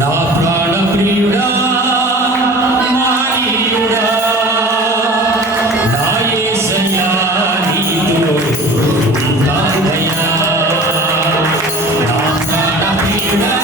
నా ప్రాణ ప్రియుడా మానీయుడా నా యేసయ్యా నీతో ఉన్నానయ్యా నా ప్రాణ ప్రియుడా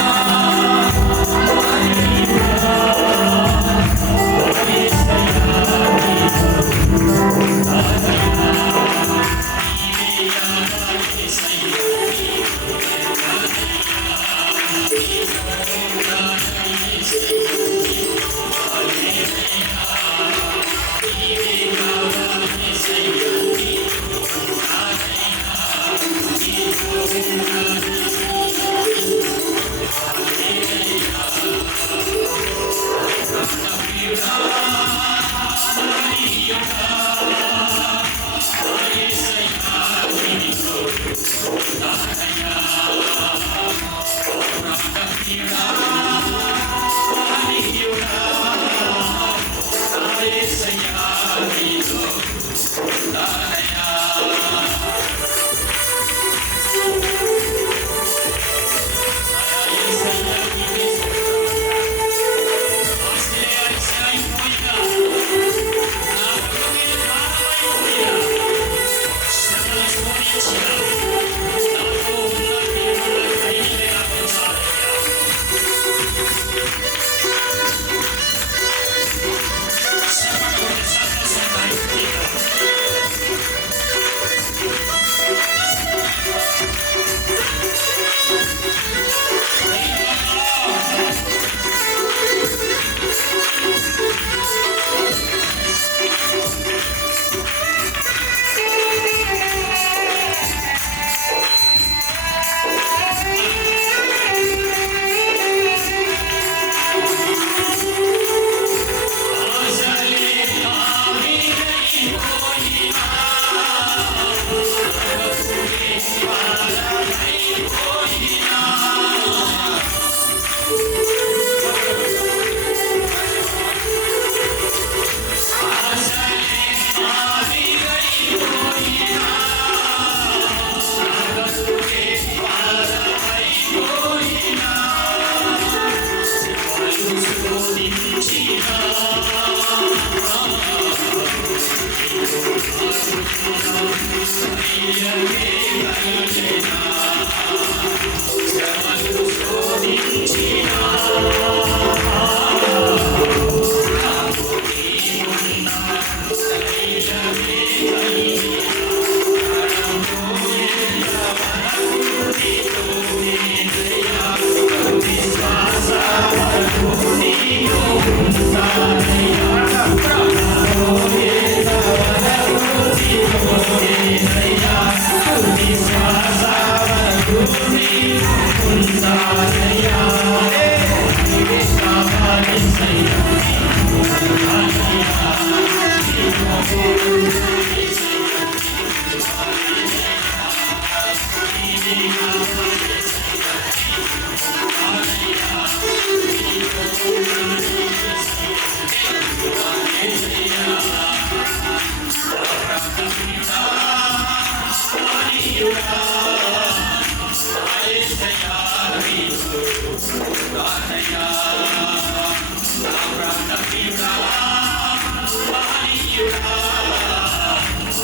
మానీయుడా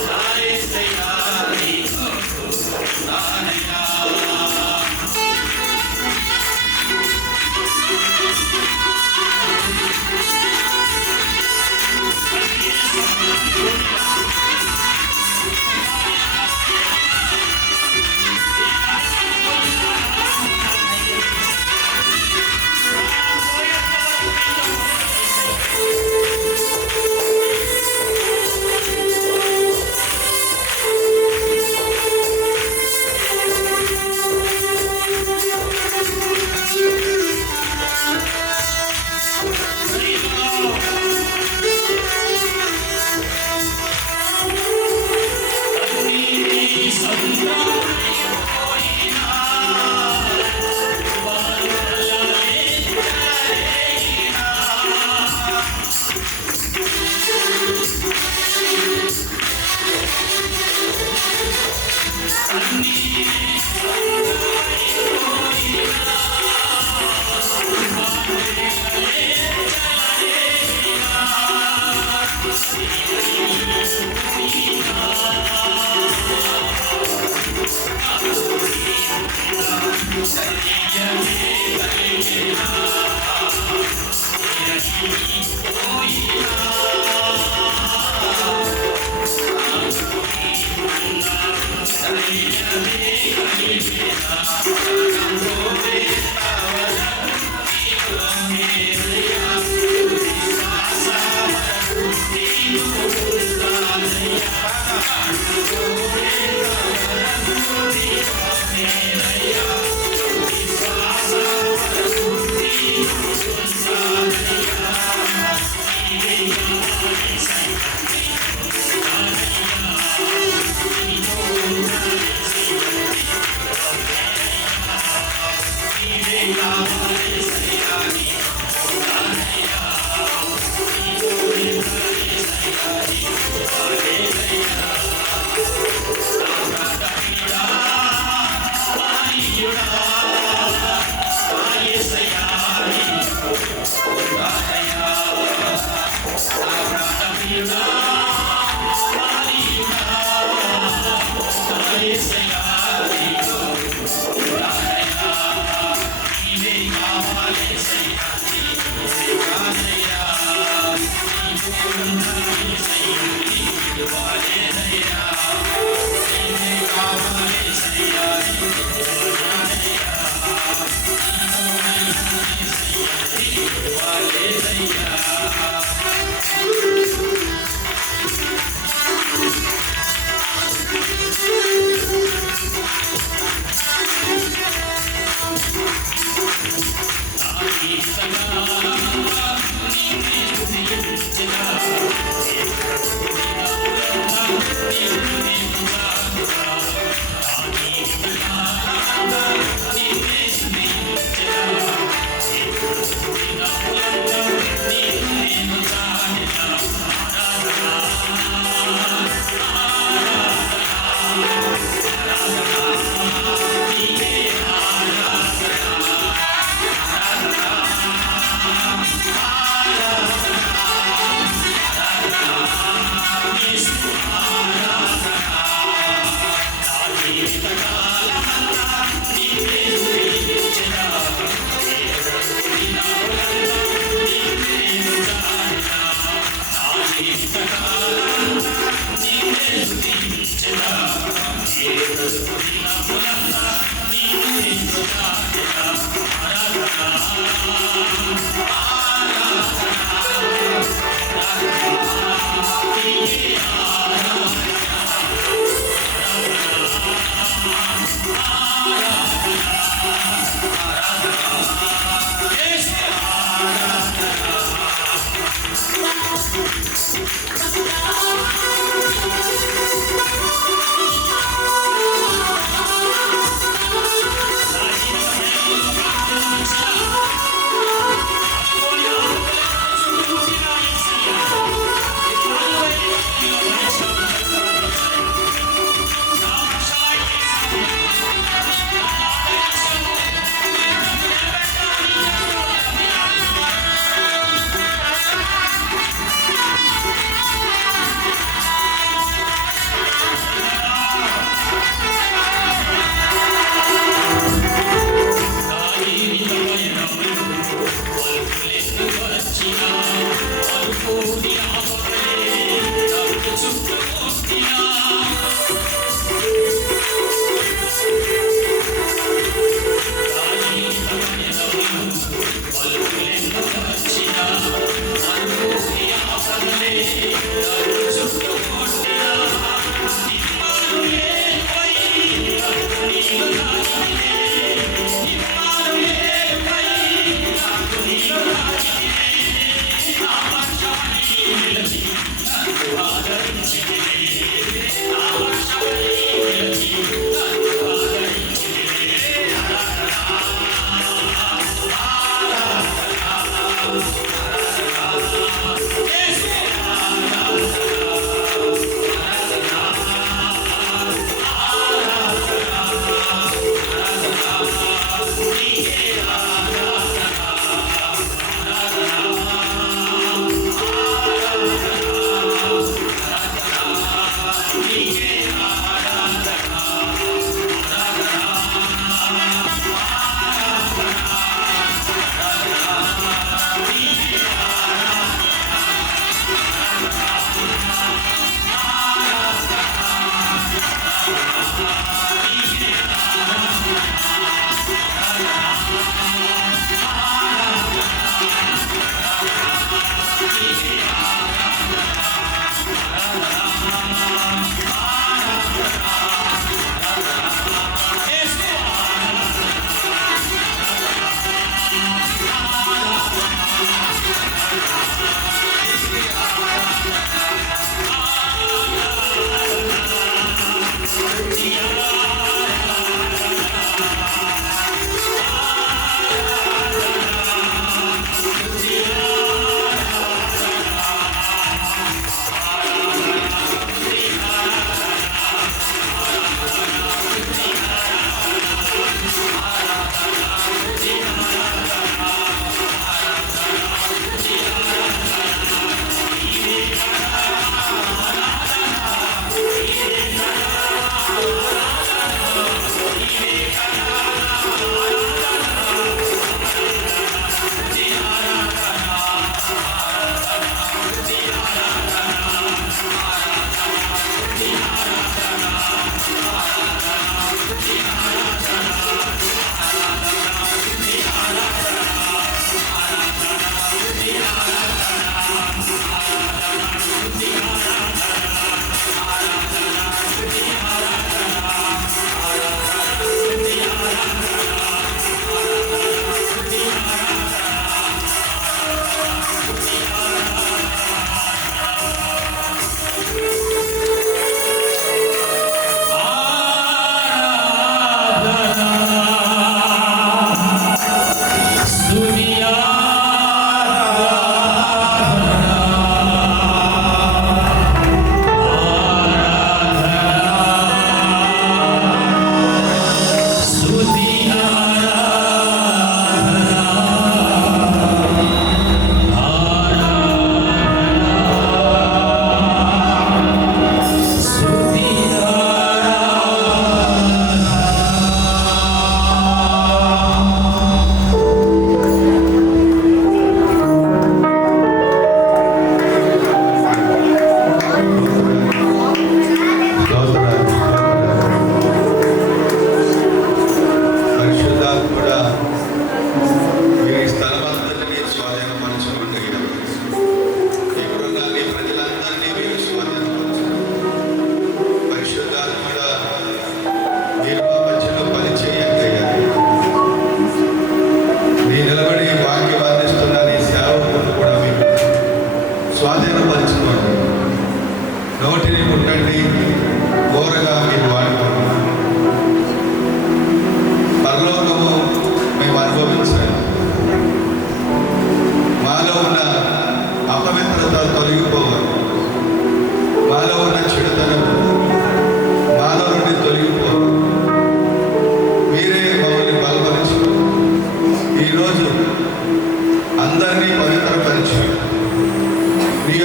నా యేసయ్యా నీతో ఉన్నానయ్యా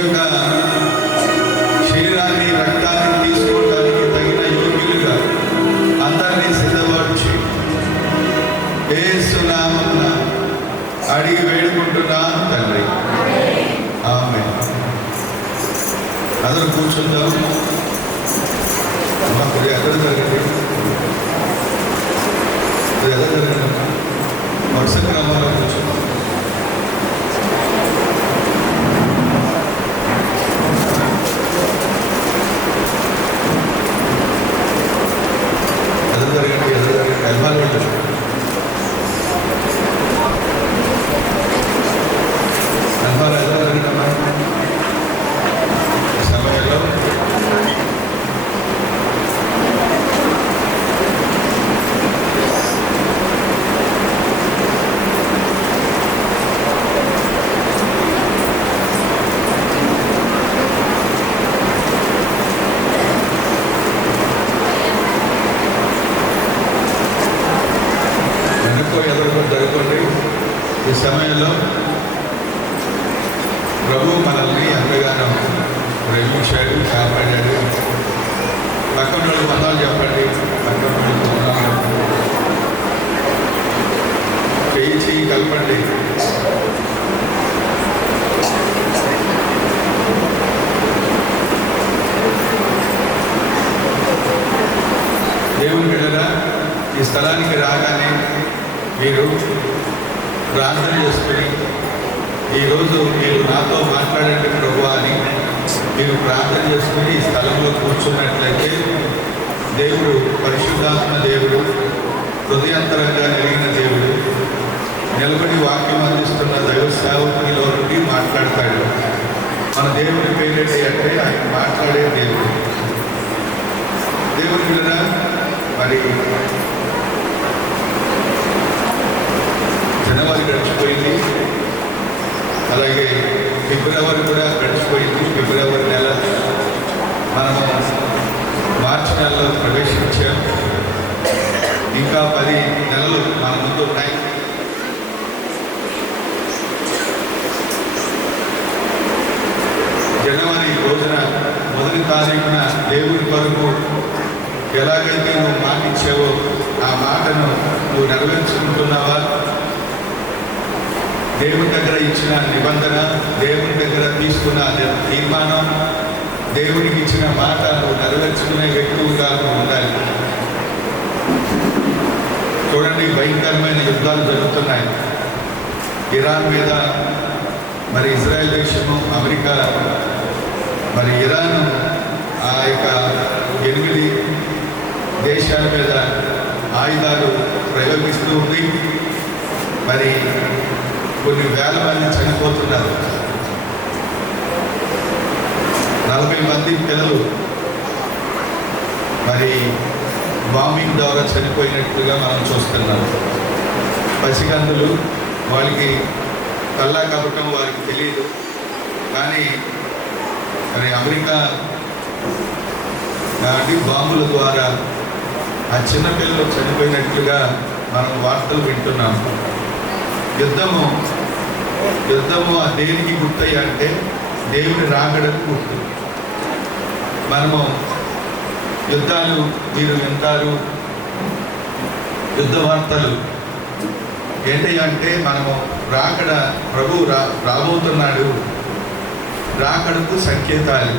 యొక్క శరీరాన్ని రక్తాన్ని తీసుకోవడానికి తగిన యోగ్యులుగా అందరినీ సిద్ధపరిచి యేసు నామమున అడిగి వేడుకుంటున్నాను తండ్రి. ఆమేన్. అందరూ కూర్చుందాం. అమ్మా కొద్దిగా ఎక్కడ జరగండి, ఎక్కడ జరగండి, వరుస క్రమంలో కూర్చుందాం. ఎదురు జరగండి, ఎదురు జరగండి, అల్వాలు ఉంటుంది. అల్వాలు ఎదురు జరగండి అమ్మా. ఈ సమయంలో జరుగుతుంది. ఈ సమయంలో ప్రభు మనల్ని ఎంతగానో ప్రేమించాడు, కాపాడాడు. పక్కన వాళ్ళు పదాలు చెప్పండి, పక్కన చేయి కలపండి. దేవుని బిడ్డలారా, ఈ స్థలానికి రాగానే మీరు ప్రార్థన చేసుకుని ఈరోజు మీరు నాతో మాట్లాడండి ప్రభు అని మీరు ప్రార్థన చేసుకుని ఈ స్థలంలో కూర్చున్నట్లయితే దేవుడు, పరిశుద్ధాత్మ దేవుడు, హృదయాంతరంగా కలిగిన దేవుడు, నిలబడి వాక్యం అందిస్తున్న దైవ సేవకునిలో నుండి మాట్లాడతాడు. మన దేవుని పేరేంటి అంటే ఆయన మాట్లాడే దేవుడు. దేవుని పిల్లరా, మరి జనవరి గడిచిపోయింది, అలాగే ఫిబ్రవరి కూడా గడిచిపోయింది. ఫిబ్రవరి నెల మనము మార్చి నెలలో ప్రవేశించాం. ఇంకా 10 నెలలు మన ముందు ఉన్నాయి. జనవరి రోజున 1వ తారీఖున దేవుని కొరకు ఎలాగైతే నువ్వు మాట ఇచ్చావో ఆ మాటను నువ్వు నెరవేర్చుకుంటున్నావా? దేవుని దగ్గర ఇచ్చిన నిబంధన, దేవుని దగ్గర తీసుకున్న తీర్మానం, దేవునికి ఇచ్చిన మాట నువ్వు నెరవేర్చుకునే వ్యక్తులుగా ఉండాలి. చూడండి, భయంకరమైన యుద్ధాలు జరుగుతున్నాయి. ఇరాన్ మీద, మరి ఇజ్రాయెల్ దేశము, అమెరికా, మరి ఇరాన్ ఆ యొక్క 8 దేశాల మీద ఆయుధాలు ప్రయోగిస్తూ ఉంది. మరి కొన్ని వేల మంది చనిపోతున్నారు. 40 మంది పిల్లలు మరి బాంబింగ్ ద్వారా చనిపోయినట్లుగా మనం చూస్తున్నాం. పసికందులు, వాళ్ళకి కల్లా కపటం వారికి తెలియదు. కానీ మరి అమెరికా నాటి బాంబుల ద్వారా ఆ చిన్నపిల్లలు చనిపోయినట్లుగా మనం వార్తలు వింటున్నాం. యుద్ధము ఆ దేనికి గుర్తయ్య అంటే దేవుని రాకడకు గుర్తు. మనము యుద్ధాలు మీరు వింటారు, యుద్ధ వార్తలు ఏంటయ్య అంటే మనము రాకడ, ప్రభు రాబోతున్నాడు, రాకడకు సంకేతాలు.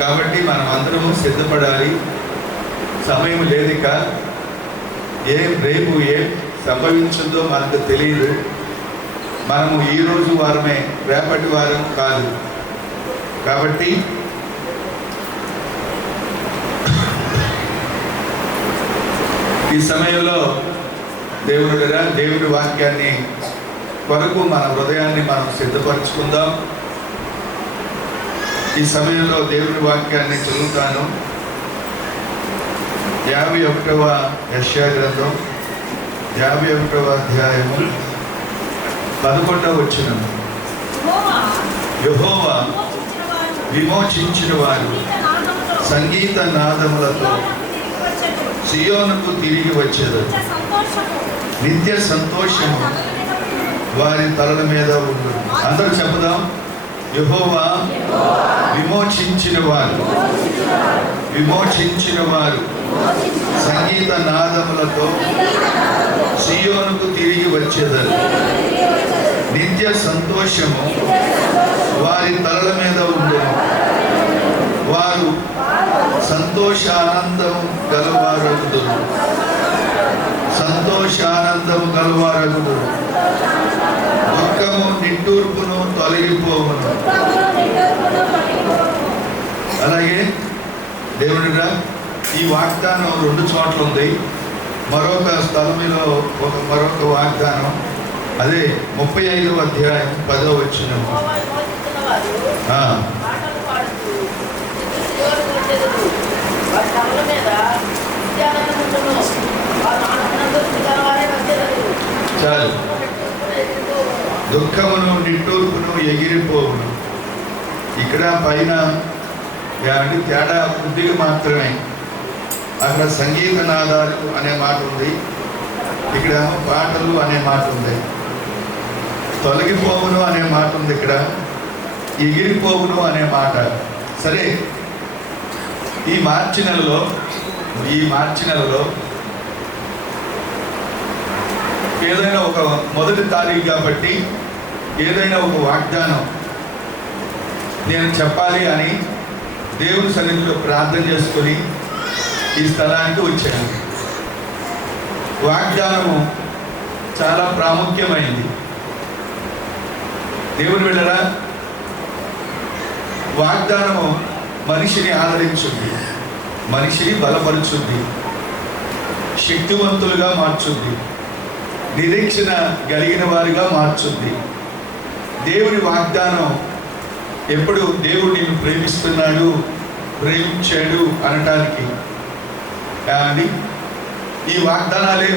కాబట్టి మనం అందరము సిద్ధపడాలి. సమయం లేదిక. రేపు ఏం సంభవించిందో మనకు తెలియదు. మనము ఈరోజు వారమే, రేపటి వారం కాదు. కాబట్టి ఈ సమయంలో దేవుడి వాక్యాన్ని కొరకు మన హృదయాన్ని మనం సిద్ధపరచుకుందాం. ఈ సమయంలో దేవుడి వాక్యాన్ని చదువుతాను. 51వ యెషయా గ్రంథం 51వ అధ్యాయము 11వ వచనం. యెహోవా విమోచించిన వారు సంగీత నాదములతో సియోనుకు తిరిగి వచ్చేది. నిత్య సంతోషము వారి తలల మీద ఉంటుంది. అందరూ చెప్పుదాం, యెహోవా విమోచించిన వారు సంగీత నాదములతో సియోనుకు తిరిగి వచ్చేదారు. నిత్య సంతోషము వారి తలల మీద ఉండెను. వారు సంతోషానందం గలవారగుదురు. దుఃఖము నిట్టూర్పును తొలగిపోవును. అలాగే దేవుడిగా ఈ వాగ్దానం 2 చోట్ల ఉంది. మరొక స్థలంలో మరొక వాగ్దానం, అదే 35వ అధ్యాయం 10వ వచనం. చాలు. దుఃఖమును నిట్టూర్పును ఎగిరిపోవును. ఇక్కడ పైన తేడా కొద్దిగా మాత్రమే. అక్కడ సంగీత నాదాలు అనే మాట ఉంది, ఇక్కడ పాటలు అనే మాట ఉంది. తొలగిపోవును అనే మాట ఉంది, ఇక్కడ ఎగిరిపోవును అనే మాట. సరే, ఈ మార్చి నెలలో ఏదైనా ఒక 1వ తారీఖు కాబట్టి ఏదైనా ఒక వాగ్దానం నేను చెప్పాలి అని దేవుని సన్నిధిలో ప్రార్థన చేసుకొని ఈ స్థలానికి వచ్చాను. వాగ్దానము చాలా ప్రాముఖ్యమైంది. దేవుని బిడ్డలారా, వాగ్దానము మనిషిని ఆదరించుద్ది, మనిషిని బలపరుచుద్ది, శక్తివంతులుగా మార్చుద్ది, నిరీక్షణ కలిగిన వారిగా మార్చుద్ది. దేవుని వాగ్దానం ఎప్పుడు దేవుడు నిన్ను ప్రేమించాడు అనటానికి కానీ ఈ వాగ్దానాలే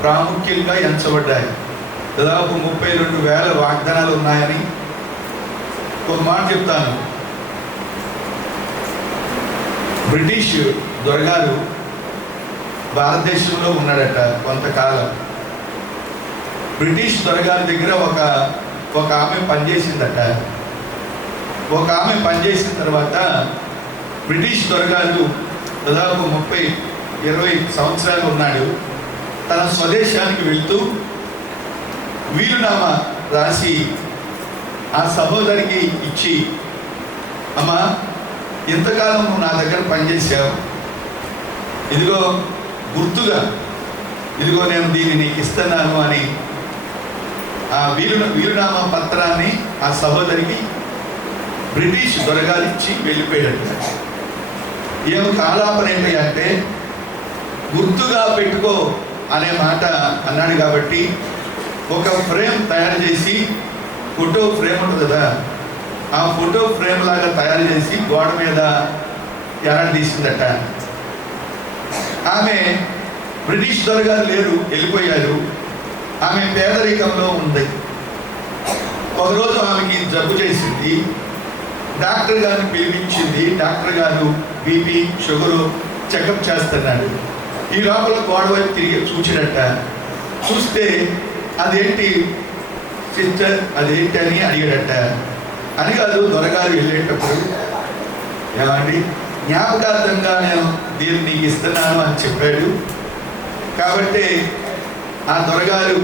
ప్రాముఖ్యంగా ఎంచబడ్డాయి. దాదాపు 32,000 వాగ్దానాలు ఉన్నాయని ఒక మాట చెప్తాను. బ్రిటిష్ దొరగారు భారతదేశంలో ఉన్నాడట కొంతకాలం. బ్రిటిష్ దొరగారి దగ్గర ఒక ఆమె పనిచేసిందట. ఒక ఆమె పనిచేసిన తర్వాత బ్రిటిష్ దొరగారు దాదాపు 30-20 సంవత్సరాలు ఉన్నాడు. తన స్వదేశానికి వెళ్తూ వీలునామా రాసి ఆ సహోదరికి ఇచ్చి, అమ్మా, ఇంతకాలం నువ్వు నా దగ్గర పనిచేసావు, ఇదిగో గుర్తుగా ఇదిగో నేను దీన్ని నీకు ఇస్తున్నాను అని ఆ వీలునామా పత్రాన్ని ఆ సహోదరికి బ్రిటిష్ దొరగారు ఇచ్చి వెళ్ళిపోయాడు. ఏమి కాలాపన ఏంటి అంటే గుర్తుగా పెట్టుకో అనే మాట అన్నాడు కాబట్టి ఒక ఫ్రేమ్ తయారు చేసి, ఫోటో ఫ్రేమ్ ఉంటుంది కదా, ఆ ఫోటో ఫ్రేమ్ లాగా తయారు చేసి గోడ మీద ఎలాడదీసిందట. ఆమె బ్రిటిష్ దొరగారు లేరు, వెళ్ళిపోయారు. ఆమె పేదరికంలో ఉంది. ఒకరోజు ఆమెకి జబ్బు చేసింది. డాక్టర్ గారిని పిలిపించింది. డాక్టర్ గారు బీపీ షుగరు చెకప్ చేస్తున్నాడు. ఈ లోపల గోడ వైపు తిరిగి చూచినట్ట. చూస్తే అదేంటి సిస్టర్, అదేంటి అని అడిగాడట. అని కాదు, దొరగారు వెళ్ళేటప్పుడు, ఏమండి, జ్ఞాపకార్థంగా నేను దీన్ని నీకు ఇస్తున్నాను అని చెప్పాడు. కాబట్టి ఆ దొరగారు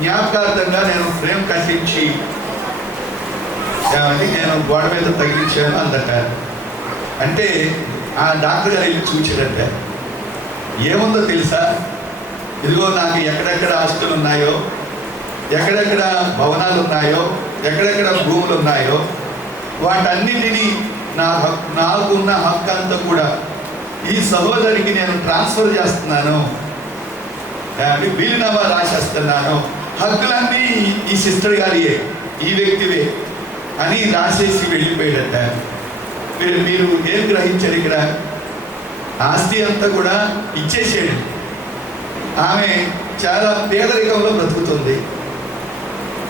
జ్ఞాపకార్థంగా నేను ఫ్రేమ్ కట్టించి నేను గోడ మీద తగిలించాను అందట. అంటే ఆ డాక్టర్ గారు వెళ్ళి చూచాడట. ఏముందో తెలుసా, ఇదిగో నాకు ఎక్కడెక్కడ ఆస్తులు ఉన్నాయో, ఎక్కడెక్కడ భవనాలు ఉన్నాయో, ఎక్కడెక్కడ భూములు ఉన్నాయో వాటన్నిటినీ నాకున్న హక్కు అంతా కూడా ఈ సహోదరికి నేను ట్రాన్స్ఫర్ చేస్తున్నాను, వీలునామా రాసేస్తున్నాను, హక్కులన్నీ ఈ సిస్టర్ గారియే, ఈ వ్యక్తివే అని రాసేసి వెళ్ళిపోయాడట. మీరు ఏం గ్రహించారు ఇక్కడ? ఆస్తి అంతా కూడా ఇచ్చేసాడు. ఆమె చాలా పేదరికంలో బ్రతుకుతుంది.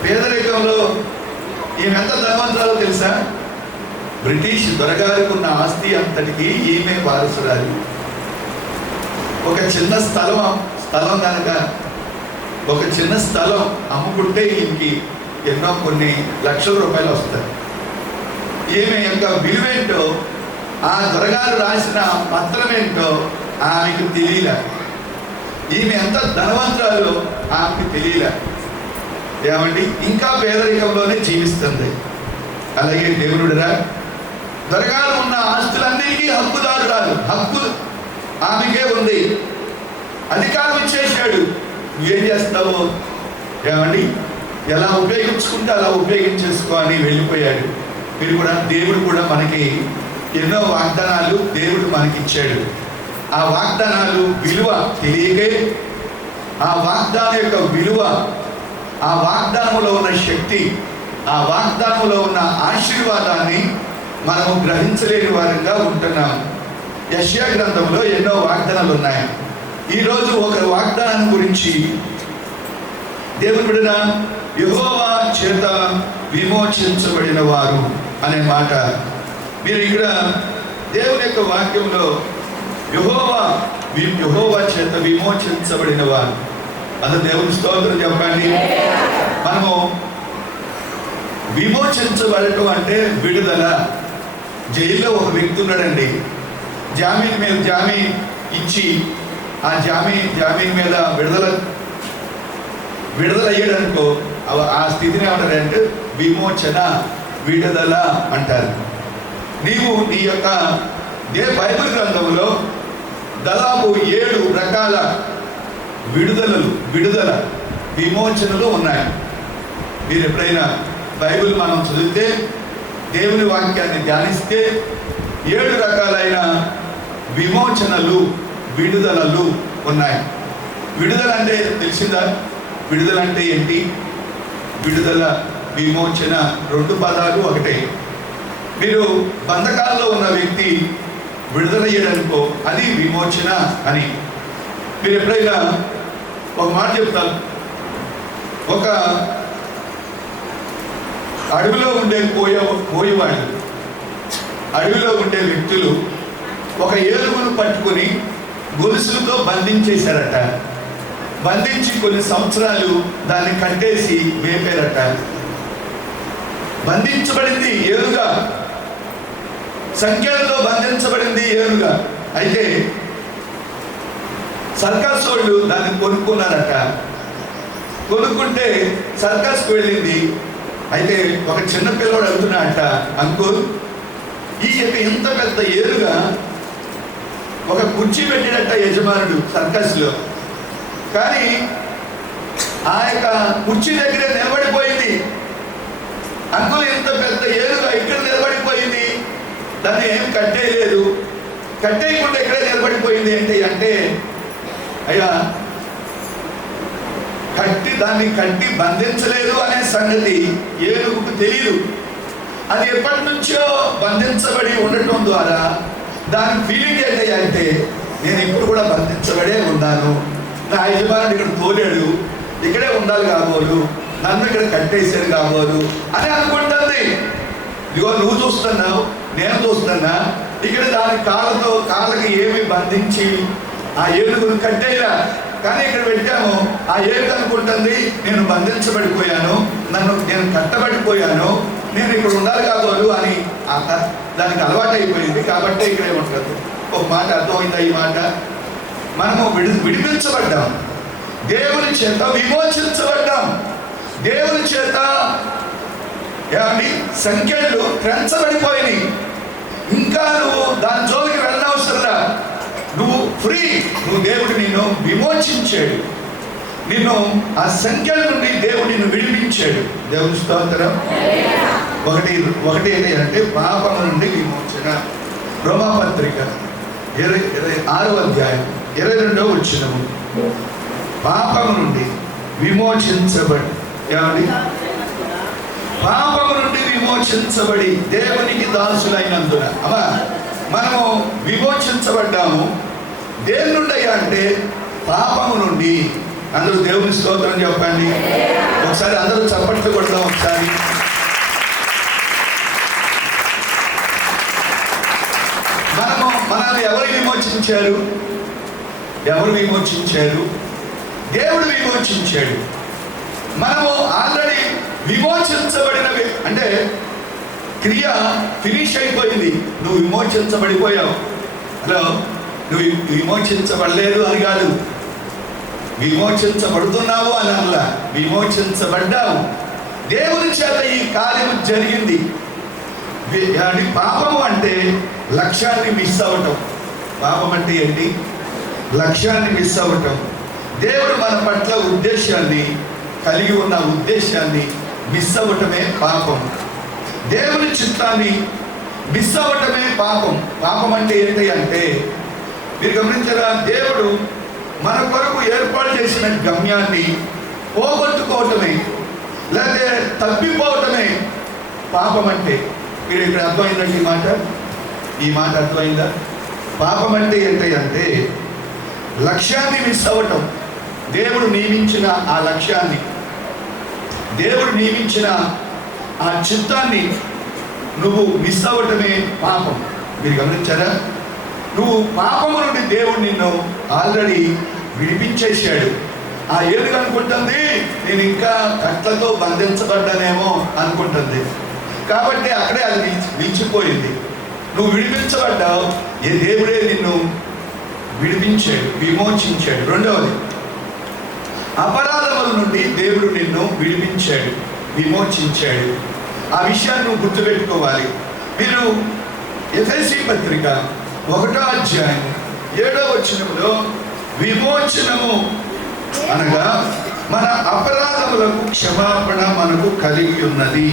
పేదరికంలో ఈమె ఎంత ధనవంతురాలో తెలుసా? బ్రిటిష్ దొరగారికి ఉన్న ఆస్తి అంతటికి ఈమె వారసురాలు. ఒక చిన్న స్థలం కనుక ఒక చిన్న స్థలం అమ్ముకుంటే ఈమెకి కొన్ని లక్షల రూపాయలు వస్తాయి. ఈమె యొక్క విలువేంటో, ఆ దొరగారు రాసిన పత్రం ఏంటో ఆమెకు తెలియలే. ఈమె ఎంత ధనవంతురాలో ఆమెకు తెలియలే. ఏమండి, ఇంకా పేదరికంలోనే జీవిస్తుంది. అలాగే దేవుడురా, దొరగారు ఉన్న ఆస్తులన్నిటికీ హక్కుదారురాలు, హక్కు ఆమెకే ఉంది. అధికారం ఇచ్చేసాడు, నువ్వేం చేస్తావో ఏమండి, ఎలా ఉపయోగించుకుంటే అలా ఉపయోగించేసుకో అని వెళ్ళిపోయాడు. మీరు కూడా, దేవుడు కూడా మనకి ఎన్నో వాగ్దానాలు దేవుడు మనకి ఇచ్చాడు. ఆ వాగ్దానాలు విలువ తెలియకే, ఆ వాగ్దానం యొక్క విలువ, ఆ వాగ్దానంలో ఉన్న శక్తి, ఆ వాగ్దానంలో ఉన్న ఆశీర్వాదాన్ని మనము గ్రహించలేని వారంగా ఉంటున్నాం. యెషయా గ్రంథంలో ఎన్నో వాగ్దానాలు ఉన్నాయి. ఈరోజు ఒక వాగ్దానం గురించి, దేవుడు బిడ్డ, యెహోవా చేత విమోచించబడిన వారు అనే మాట మీరు ఇక్కడ దేవుని యొక్క వాక్యంలో యెహోవా చేత విమోచించబడిన వారు. అది దేవుని స్తోత్రం చెప్పండి. మనము విమోచించబడటం అంటే విడుదల. జైల్లో ఒక వ్యక్తి ఉన్నాడండి, జామీన్ మీద జామీన్ ఇచ్చి ఆ జామీన్ మీద విడుదల అయ్యాడనుకో, ఆ స్థితిని ఏమంటారంటే విమోచన, విడుదల అంటారు. నీవు నీ యొక్క బైబిల్ గ్రంథంలో దాదాపు 7 రకాల విడుదల విమోచనలు ఉన్నాయి. మీరు ఎప్పుడైనా బైబిల్ మనం చదివితే, దేవుని వాక్యాన్ని ధ్యానిస్తే 7 రకాలైన విమోచనలు, విడుదలలు ఉన్నాయి. విడుదల అంటే తెలిసిందా? విడుదల అంటే ఏంటి? విడుదల, విమోచన 2 పదాలు ఒకటే. మీరు బంధకాల్లో ఉన్న వ్యక్తి విడుదల చేయడానికో అది విమోచన అని. మీరు ఎప్పుడైనా ఒక మాట చెప్తాను, ఒక అడవిలో ఉండే కోయవాళ్ళు, అడవిలో ఉండే వ్యక్తులు ఒక ఏనుగును పట్టుకొని గొలుసులతో బంధించేశారట. బంధించి కొన్ని సంవత్సరాలు దాన్ని కట్టేసి మేపారట. బంధించబడింది ఏనుగా, సంఖ్యలతో బంధించబడింది ఏనుగా. అయితే సర్కస్ వాళ్ళు దాన్ని కొనుక్కున్నారట. కొనుక్కుంటే సర్కస్కి వెళ్ళింది. అయితే ఒక చిన్న పిల్లవాడు అడుగుతున్నాడట, అంకుల్, ఈ యొక్క ఇంత పెద్ద ఏనుగా ఒక కుర్చీ పెట్టినట్ట యజమానుడు సర్కస్లో, కానీ ఆ యొక్క కుర్చీ దగ్గరే నిలబడిపోయింది. అంకుల్, ఇంత పెద్ద ఏనుగా ఇక్కడ నిలబడిపోయింది, దాన్ని ఏం కట్టేయలేదు, కట్టేయకుండా ఇక్కడే నిలబడిపోయింది ఏంటి అంటే, అయ్యా దాన్ని కట్టి బంధించలేదు అనే సంగతి ఏనుగుకు తెలియదు. అది ఎప్పటి నుంచో బంధించబడి ఉండటం ద్వారా దాని ఫీలింగ్ ఏంటి అంటే, నేను ఇప్పుడు కూడా బంధించబడే ఉన్నాను, నా యజమానుడు ఇక్కడ తోలాడు, ఇక్కడే ఉండాలి కాబోలు, నన్ను ఇక్కడ కట్టేసారు కాబోలు అని అనుకుంటుంది. ఇదిగో నువ్వు చూస్తున్నావు, నేను చూస్తున్నా, ఇక్కడ దాని కాళ్ళకి ఏమి బంధించి ఆ ఏనుగును కట్టేయరా, కానీ ఇక్కడ పెట్టాము. ఆ ఏనుగు అనుకుంటుంది, నేను బంధించబడిపోయాను, నేను కట్టబడిపోయాను, నేను ఇక్కడ ఉండాలి కాబోలు అని దానికి అలవాటు అయిపోయింది. కాబట్టి ఇక్కడే ఉంటుంది. ఒక మాట అర్థమైందా? ఈ మాట మనము విడిపించబడ్డాం, దేవుని చేత విమోచించబడ్డాం, దేవుని చేత ఏమండి సంఖ్యలు ట్రెంచబడిపోయినాయి. ఇంకా నువ్వు దాని జోలికి వెళ్ళనవసరంలా, నువ్వు ఫ్రీ. నువ్వు దేవుడు నిన్ను విమోచించాడు, నిన్ను ఆ సంఖ్యల నుండి దేవుడు నిన్ను విడిపించాడు. దేవుని స్తోత్రం. ఒకటి ఏంటంటే పాపం నుండి విమోచన. రోమాపత్రిక 6వ అధ్యాయం 22వ వచనము, పాపము నుండి విమోచించబడి, ఏమండి పాపము నుండి విమోచించబడి దేవునికి దాసులైనందున. అమ్మా, మనము విమోచించబడ్డాము. దేని నుండి అయ్యా అంటే పాపము నుండి. అందరూ దేవుని స్తోత్రం చెప్పండి. ఒకసారి అందరూ చప్పట్లు కొడదాం. ఒకసారి మనల్ని ఎవరు విమోచించారు? దేవుడు విమోచించాడు. మనము ఆల్రెడీ విమోచించబడిన, అంటే క్రియ ఫినిష్ అయిపోయింది. నువ్వు విమోచించబడిపోయావు. హలో, నువ్వు విమోచించబడలేదు అని కాదు, విమోచించబడుతున్నావు అని అలా, విమోచించబడ్డావు. దేవుని చేత ఈ కార్యము జరిగింది. పాపము అంటే లక్ష్యాన్ని మిస్ అవ్వటం. పాపం అంటే ఏంటి? లక్ష్యాన్ని మిస్ అవ్వటం. దేవుడు మన పట్ల ఉద్దేశాన్ని కలిగి ఉన్న ఉద్దేశాన్ని మిస్ అవ్వటమే పాపం. దేవుని చిత్తాన్ని మిస్ అవ్వటమే పాపం. పాపం అంటే ఏంటి అంటే, మీరు గమనించారా, దేవుడు మన కొరకు ఏర్పాటు చేసిన గమ్యాన్ని పోగొట్టుకోవటమే, లేకపోతే తప్పిపోవటమే పాపం అంటే. మీరు ఇక్కడ అర్థమైందండి ఈ మాట అర్థమైందా? పాపం అంటే ఏంటి అంటే లక్ష్యాన్ని మిస్ అవ్వటం. దేవుడు నియమించిన ఆ లక్ష్యాన్ని, దేవుడు నియమించిన ఆ చిత్తాన్ని నువ్వు మిస్ అవ్వటమే పాపం. మీరు గమనించారా? నువ్వు పాపము నుండి దేవుడు నిన్ను ఆల్రెడీ విడిపించేశాడు. ఆ ఏలుగు అనుకుంటుంది నేను ఇంకా కట్లతో బంధించబడ్డానేమో అనుకుంటుంది. కాబట్టి అక్కడే అది నిలిచిపోయింది. నువ్వు విడిపించబడ్డావు. ఏ దేవుడే నిన్ను విడిపించాడు, విమోచించాడు. రెండవది, అపరాధముల నుండి దేవుడు నిన్ను విడిపించాడు, విమోచించాడు. ఆ విషయాన్ని నువ్వు గుర్తుపెట్టుకోవాలి. మీరు ఎఫెసీ పత్రిక 1వ అధ్యాయం 7వ వచనంలో విమోచనము అనగా మన అపరాధములకు క్షమాపణ మనకు కలిగి ఉన్నది.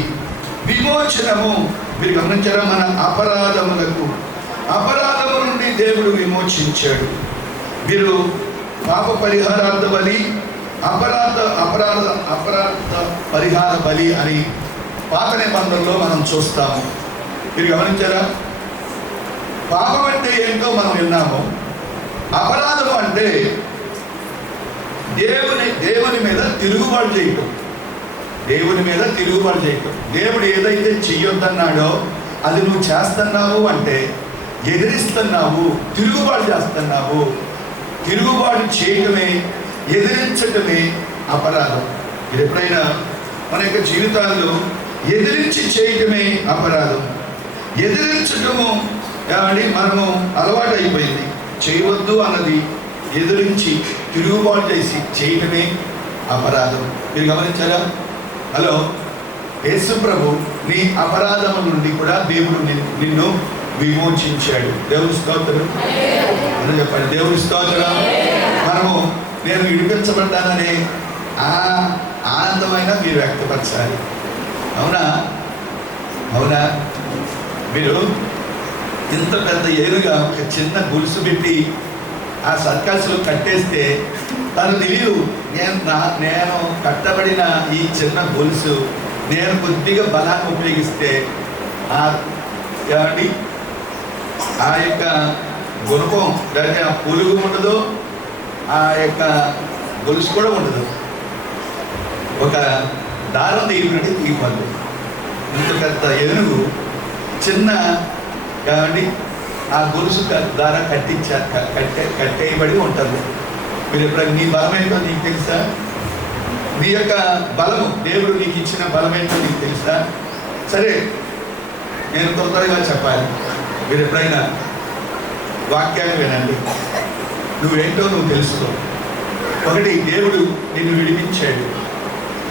విమోచనము, మీరు గమనించారా? మన అపరాధము నుండి దేవుడు విమోచించాడు. మీరు పాప పరిహారార్థ బలి, అపరాధ పరిహార బలి అని పాత నిబంధనలో మనం చూస్తాము. మీరు గమనించారా? పాపం అంటే ఏంటో మనం విన్నాము. అపరాధం అంటే దేవుని మీద తిరుగుబాటు చేయటం. దేవుని మీద తిరుగుబాటు చేయటం. దేవుడు ఏదైతే చెయ్యొద్దన్నాడో అది నువ్వు చేస్తున్నావు అంటే ఎదిరిస్తున్నావు, తిరుగుబాటు చేస్తున్నావు. తిరుగుబాటు చేయటమే, ఎదిరించటమే అపరాధం. ఇది ఎప్పుడైనా మన యొక్క జీవితాల్లో ఎదిరించి చేయటమే అపరాధం. ఎదిరించటము మనము అలవాటు అయిపోయింది. చేయవద్దు అన్నది ఎదిరించి తిరుగుబాటు చేసి చేయటమే అపరాధం. మీరు గమనించారా? హలో, యేసు ప్రభు నీ అపరాధముల నుండి కూడా దేవుడు నిన్ను విమోచించాడు. దేవుని స్తోత్రం అని చెప్పండి. దేవుని స్తోత్రం. మనము నేను విడిపించబడ్డాననే ఆనందమైన మీరు వ్యక్తపరచాలి. అవునా? మీరు ఇంత పెద్ద ఏరుగా ఒక చిన్న గొలుసు పెట్టి ఆ సర్కస్లో కట్టేస్తే తను తెలియదు, నేను కట్టబడిన ఈ చిన్న గొలుసు నేను కొద్దిగా బలాన్ని ఉపయోగిస్తే ఏమండి ఆ యొక్క గుణపం లేకపోతే ఆ పులుగు ఉండదు, ఆ యొక్క గొలుసు కూడా ఉండదు. ఒక దారం దిగినట్టు దిగిపోద్దు. ఇంత పెద్ద ఏనుగు చిన్న ఏమండి ఆ గొలుసు ద్వారా కట్టేయబడి ఉంటుంది. మీరు ఎప్పుడైనా నీ బలం ఏంటో నీకు తెలుసా? నీ యొక్క బలము, దేవుడు నీకు ఇచ్చిన బలం ఏంటో నీకు తెలుసా? సరే, నేను తొందరగా చెప్పాలి. మీరు ఎప్పుడైనా వాక్యాన్ని వినండి, నువ్వేంటో నువ్వు తెలుసుకో. ఒకటి, దేవుడు నిన్ను విడిపించాడు.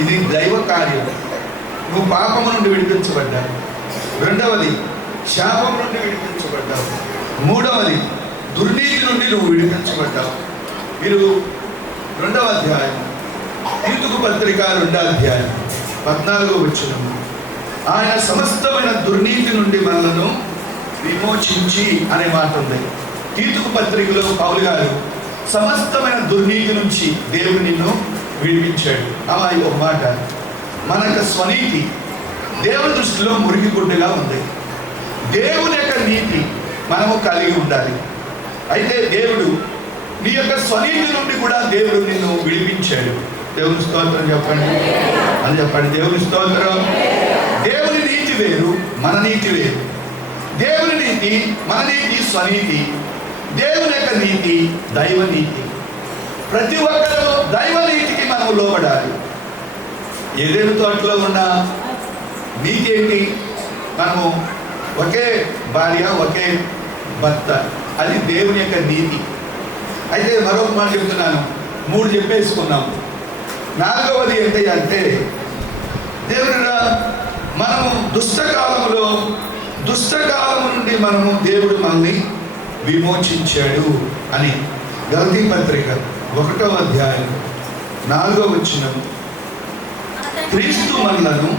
ఇది దైవ కార్యం. నువ్వు పాపము నుండి విడిపించబడ్డావు. రెండవది, శాపం నుండి విడిపించబడ్డావు. మూడవది, దుర్నీతి నుండి నువ్వు విడిపించబడ్డావు. మీరు 2వ అధ్యాయం తీతుకు పత్రిక 2వ అధ్యాయం 14వ వచనం, ఆయన సమస్తమైన దుర్నీతి నుండి మనలను విమోచించి అనే మాట ఉంది. తీతుకు పత్రికలో పౌలు గారు సమస్తమైన దుర్నీతి నుంచి దేవుడు నిన్ను విడిపించాడు. అమ్మాయి ఒక మాట, మన యొక్క స్వనీతి దేవుని దృష్టిలో మురికి గుడ్డగా ఉంది. దేవుని యొక్క నీతి మనము కలిగి ఉండాలి. అయితే దేవుడు నీ యొక్క స్వనీతి నుండి కూడా దేవుడు నిన్ను విడిపించాడు. దేవుని స్తోత్రం చెప్పండి అని చెప్పండి. దేవుని స్తోత్రం. దేవుని నీతి వేరు, మన నీతి వేరు. దేవుని నీతి, మన నీతి స్వనీతి. దేవుని యొక్క నీతి దైవ నీతి. ప్రతి ఒక్కరూ దైవ నీతికి మనము లోబడాలి. ఏదేను తోటలో ఉన్న నీతి ఏంటి? మనము ఒకే భార్య ఒకే భర్త, అది దేవుని యొక్క నీతి. అయితే మరొక మాట చెప్తున్నాను, 3 చెప్పేసుకున్నాము. 4వది ఏంటి అంటే దేవుడు మనము దుష్టకాలము నుండి మనము దేవుడు మనల్ని విమోచించాడు అని గలతీ పత్రిక 1వ అధ్యాయం 4వ వచనం, క్రీస్తు మనలను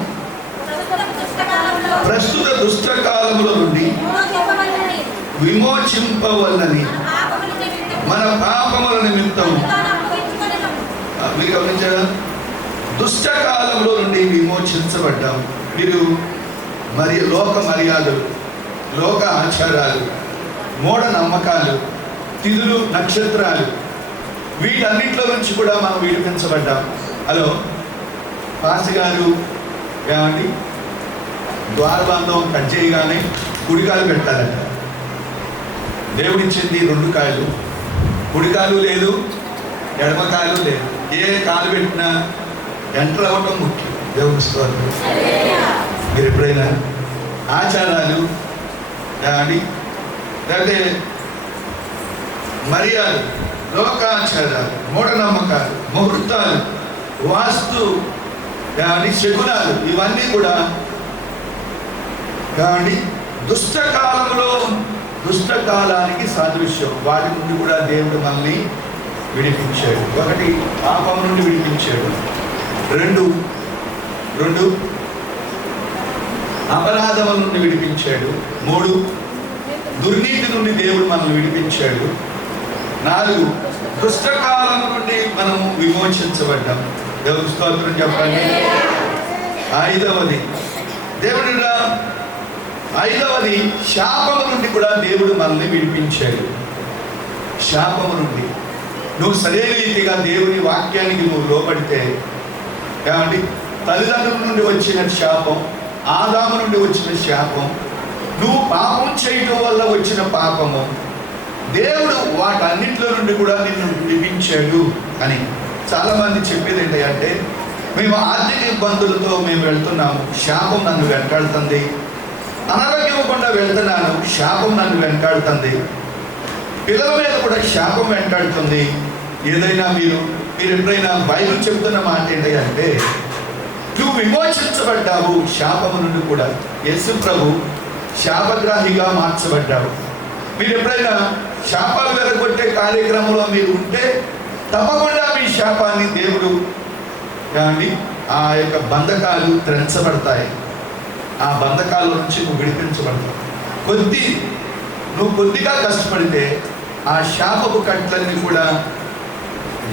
ప్రస్తుత దుష్టకాలముల నుండి విమోచింపవలనని మన పాపముల నిమిత్తం, మీరు గమనించారా, దుష్టకాలంలో నుండి విమోచించబడ్డాం. మీరు లోక మర్యాదలు, లోక ఆచారాలు, మూఢ నమ్మకాలు, తిథులు, నక్షత్రాలు, వీటన్నింటిలో నుంచి కూడా మనం విడిపించబడ్డాం. హలో పాస్టర్ గారు ఏమండి, ద్వారబంధం కట్ చేయగానే కుడికాలు పెట్టాలంట. దేవుడిచ్చింది 2 కాళ్ళు, కుడికాలు లేదు, ఎడమకాలు లేదు. ఏ కాలు పెట్టినా ఎంటర్ అవ్వటం ముఖ్యం. దేవుని స్తోత్రం. మీరు ఎప్పుడైనా ఆచారాలు ఏమండి, లేకపోతే మర్యాద, లోకాచారాలు, మూఢనమ్మకాలు, ముహూర్తాలు, వాస్తు ఏమండి, శకునాలు, ఇవన్నీ కూడా ఏమండి దుష్టకాలానికి సాదృశ్యం. వాటి నుండి కూడా దేవుడు మనల్ని విడిపించాడు. 1 పాపం నుండి విడిపించాడు, 2 అపరాధం నుండి విడిపించాడు, 3 దుర్నీతి నుండి దేవుడు మనల్ని విడిపించాడు, 4 దుష్టకాలం నుండి మనము విమోచించబడ్డాం. దేవుని స్తోత్రం చెప్పండి. 5వది దేవుడిగా 5వది శాపము నుండి కూడా దేవుడు మనల్ని విడిపించాడు. శాపము నుండి నువ్వు సరైన రీతిగా దేవుని వాక్యానికి నువ్వు లోబడితే ఏమండి, తల్లిదండ్రుల నుండి వచ్చిన శాపం, ఆదాము నుండి వచ్చిన శాపం, నువ్వు పాపం చేయటం వల్ల వచ్చిన పాపము, దేవుడు వాటన్నింటిలో నుండి కూడా నిన్ను విడిపించాడు అని. చాలామంది చెప్పేది ఏంటంటే, మేము ఆర్థిక ఇబ్బందులతో మేము వెళ్తున్నాము, శాపం నన్ను వెంటాడుతుంది, అనారోగ్యం గుండా వెళ్తున్నాను, శాపం నన్ను వెంటాడుతుంది, పిల్లల మీద కూడా శాపం వెంటాడుతుంది. ఏదైనా మీరు ఎప్పుడైనా బైబిల్ చెప్తున్న మాట ఏంటంటే, నువ్వు విమోచించబడ్డావు శాపము నుండి కూడా. యేసు ప్రభు శాపగ్రాహిగా మార్చబడ్డావు. మీరు ఎప్పుడైనా శాపాలు వెరగొట్టే కార్యక్రమంలో మీరు ఉంటే తప్పకుండా మీ శాపాన్ని దేవుడు కానీ ఆ యొక్క బంధకాలు త్రెంచబడతాయి. ఆ బంధకాల నుంచి నువ్వు విడిపించబడతావు. నువ్వు కొద్దిగా కష్టపడితే ఆ శాపపు కట్లన్నీ కూడా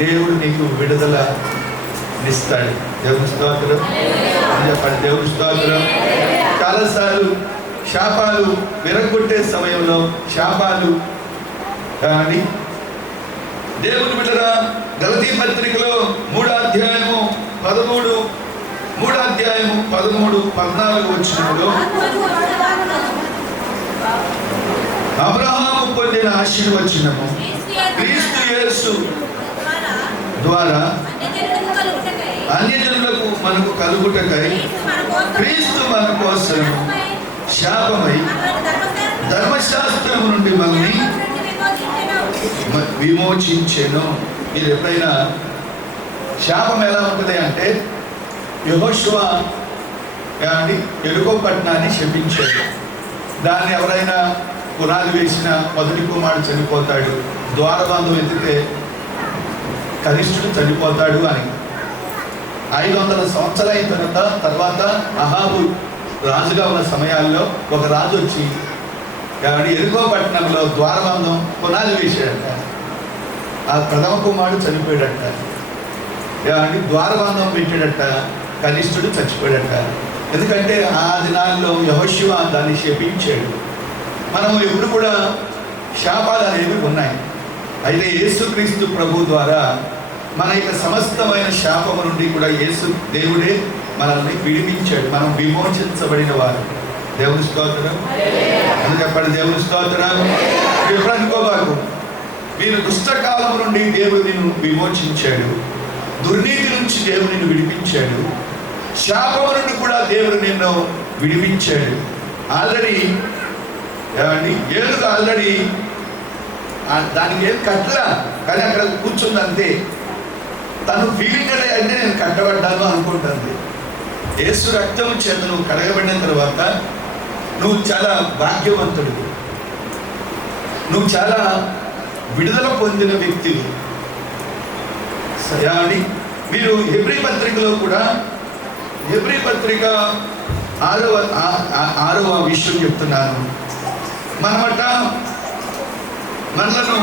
దేవుడు నీకు విడుదల ఇస్తాడు. దేవుని స్తోత్రం చెప్పండి. దేవుని స్తోత్రం. చాలాసార్లు శాపాలు విరగొట్టే సమయంలో శాపాలు కానీ దేవుని బిడ్డరా, గలతీ పత్రికలో 3వ అధ్యాయము 13, 14 వచనంలో అబ్రహాము పొందిన ఆశీర్వచనము క్రీస్తు యేసు ద్వారా అన్యజనులకు మనకు కలుగుటకై క్రీస్తు మన కోసం శాపమై ధర్మశాస్త్రం నుండి మనల్ని విమోచించెను. మీరు ఎప్పుడైనా శాపం ఎలా ఉంటుంది అంటే, యెహోషువ యెరికో పట్టణాన్ని శపించాడు. దాన్ని ఎవరైనా పునాది వేసిన మొదటి కుమారుడు చనిపోతాడు, ద్వారబంధం ఎత్తితే కనిష్ఠుడు చనిపోతాడు అని. 500 సంవత్సరాలు అయిన తర్వాత అహాబు రాజుగా ఉన్న సమయాల్లో ఒక రాజు వచ్చి యెరికో పట్టణంలో ద్వారబంధం పునాది వేసాడట. ఆ ప్రథమ కుమారుడు చనిపోయాడట. ద్వారబంధం పెట్టాడట, కనిష్ఠుడు చచ్చిపోయాడట. ఎందుకంటే ఆ దినాల్లో యెహోషువ దాన్ని శపించాడు. మనం ఎప్పుడు కూడా శాపాలు అనేవి ఉన్నాయి. అయితే యేసుక్రీస్తు ప్రభు ద్వారా మన యొక్క సమస్తమైన శాపము నుండి కూడా దేవుడే మనల్ని విడిపించాడు. మనం విమోచించబడిన వారు. దేవుని స్తోత్రం అని చెప్పండి. దేవుని స్తోత్రం. ఎప్పుడు అనుకోబాకు, మీరు దుష్టకాలం నుండి దేవుడు నిన్ను విమోచించాడు, దుర్నీతి నుంచి దేవుడు నిన్ను విడిపించాడు, శాపము నుండి కూడా దేవుడు నిన్ను విడిపించాడు. ఆల్రెడీ ఏమండి ఏనుగు ఆల్రెడీ దానికి ఏం కట్టలా, కానీ అక్కడ కూర్చుందంతే. తను ఫీలింగ్ అంటే నేను కట్టబడ్డాను అనుకుంటుంది. యేసు రక్తం చేత నువ్వు కడగబడిన తర్వాత నువ్వు చాలా భాగ్యవంతుడు, నువ్వు చాలా విడుదల పొందిన వ్యక్తివి. సరే, మీరు హెబ్రీ పత్రికలో కూడా హెబ్రీ పత్రిక 6వ విషయం చెప్తున్నాను. మనలను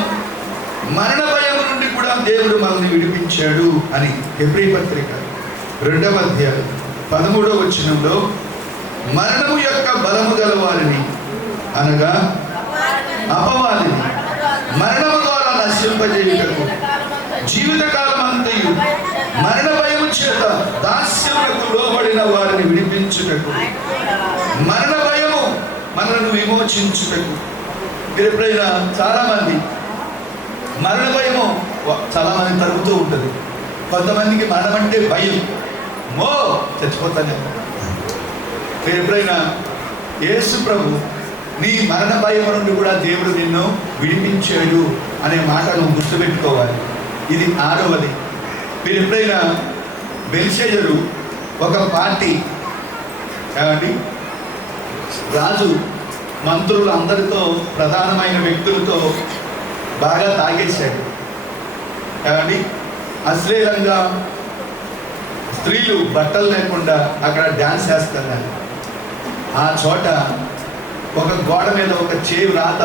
మరణ భయం నుండి కూడా దేవుడు మనల్ని విడిపించాడు అని హెబ్రీ పత్రిక 2వ అధ్యాయం 13వ వచనంలో, మరణము యొక్క బలము గల వారిని అనగా అపవాదిని మరణము ద్వారా నశింపజేయుటకు జీవితకాలం అంతయు మరణ భయము చేత దాస్యములకు లోబడిన వారిని విడిపించుటకు, మరణ భయము మనలను విమోచించుటకు. మీరు ఎప్పుడైనా చాలామంది మరణ భయము చాలామంది తరుగుతూ ఉంటుంది. కొంతమందికి మరణం అంటే భయం, చచ్చిపోతానే. మీరు ఎప్పుడైనా యేసు ప్రభు నీ మరణ భయం నుండి కూడా దేవుడు నిన్ను విడిపించాడు అనే మాట నువ్వు గుర్తుపెట్టుకోవాలి. ఇది 6వది. మీరు ఎప్పుడైనా బెల్షెజరు ఒక పార్టీ ఏమండి రాజు మంత్రులు అందరితో ప్రధానమైన వ్యక్తులతో బాగా తాగేశాడు ఏమండి. అశ్లీలంగా స్త్రీలు బట్టలు లేకుండా అక్కడ డ్యాన్స్ చేస్తున్నారు. ఆ చోట ఒక గోడ మీద ఒక చేయి రాత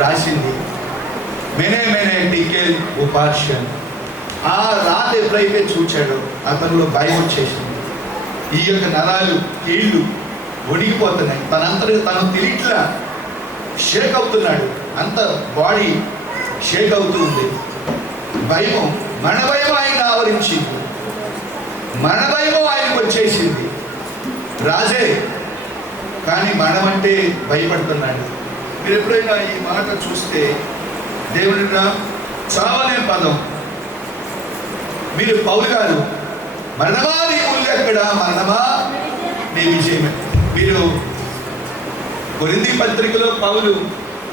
రాసింది, మెనే మెనే టికెల్ ఉపార్షన్. ఆ రాత ఎప్పుడైతే చూచాడో అతనిలో భయం వచ్చేసింది. ఈ యొక్క నరాలు కీళ్ళు వణిగిపోతున్నాయి, తనంతటి తను తిరిగిట్లా షేక్ అవుతున్నాడు, అంత బాడీ షేక్ అవుతూ ఉంది. భయం, మరణ భయం ఆయన ఆవరించింది, మరణ భయం ఆయనకు వచ్చేసింది. రాజే కానీ మరణం అంటే భయపడుతున్నాడు. మీరు ఎప్పుడైనా ఈ మాట చూస్తే దేవుని చావనే పదం. మీరు పౌలు గారు మరణమా నీ ముళ్ళు ఎక్కడ, మరణమా నీ విజయమే. మీరు కొరింథీ పత్రికలో పౌలు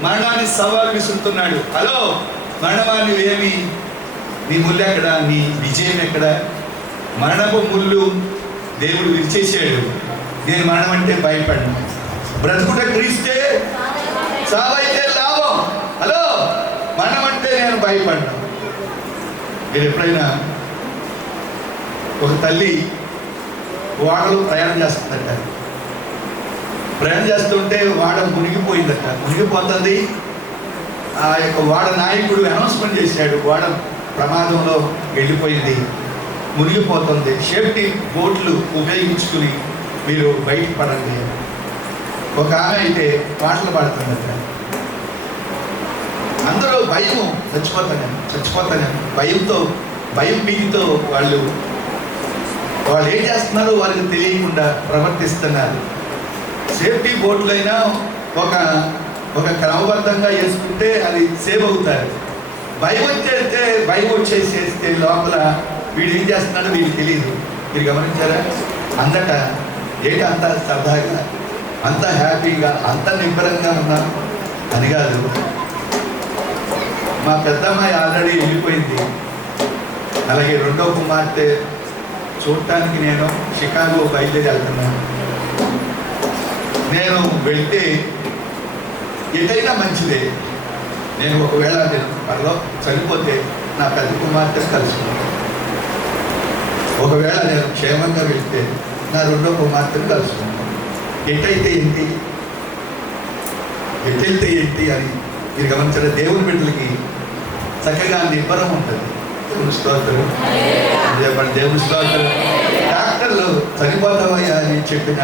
మరణాన్ని సవాలు విసురుతున్నాడు. హలో మరణమా నువ్వేమి, నీ ముళ్ళు ఎక్కడ, నీ విజయం ఎక్కడ? మరణపు ముళ్ళు దేవుడు విరిచేసాడు. నేను మరణం అంటే భయపడను, బ్రతుకుట క్రీస్తే చావైతే లాభం. హలో మరణం అంటే నేను భయపడను. మీరు ఎప్పుడైనా ఒక తల్లి ఓడలో ప్రయాణం చేస్తుందట, ప్రయాణం చేస్తుంటే ఓడ మునిగిపోయిందట. మునిగిపోతుంది. ఆ యొక్క ఓడ నాయకుడు అనౌన్స్మెంట్ చేశాడు, ఓడ ప్రమాదంలో వెళ్ళిపోయింది, మునిగిపోతుంది, సేఫ్టీ బోట్లు ఉపయోగించుకుని మీరు బయట పడండి. ఒక ఆమె అయితే పాటలు పాడుతుందట. అందరూ భయము, చచ్చిపోతాను భయం భీతితో వాళ్ళు ఏం చేస్తున్నారో వాళ్ళకి తెలియకుండా ప్రవర్తిస్తున్నారు. సేఫ్టీ బోట్లైనా ఒక క్రమబద్ధంగా వేసుకుంటే అది సేవ్ అవుతారు. భయం వచ్చేసేస్తే లోపల వీడు ఏం చేస్తున్నాడో వీడికి తెలియదు. మీరు గమనించారా? అందట ఏంటి అంత సరదాగా, అంత హ్యాపీగా, అంత నిబ్బరంగా ఉన్నా అని కాదు. మా పెద్దమ్మాయి ఆల్రెడీ వెళ్ళిపోయింది. అలాగే రెండో కుమార్తె చూడటానికి నేను షికాగో బయలుదేరి వెళ్తున్నాను. నేను వెళ్తే ఎటైనా మంచిదే. నేను ఒకవేళ త్వరలో చనిపోతే నా పెద్ద కుమార్తె కలుసుకుంటాను. ఒకవేళ నేను క్షేమంగా వెళ్తే నా రెండో కుమార్తెను కలుసుకుంటాను. ఎటైతే ఏంటి అని మీరు గమనించారు. దేవుని బిడ్డలకి చక్కగా నిబ్బరం ఉంటుంది. దేవుని స్తోత్రం చెప్పండి, దేవుని స్తోత్రం. డాక్టర్లు చనిపోతావయ్యా అని చెప్పిన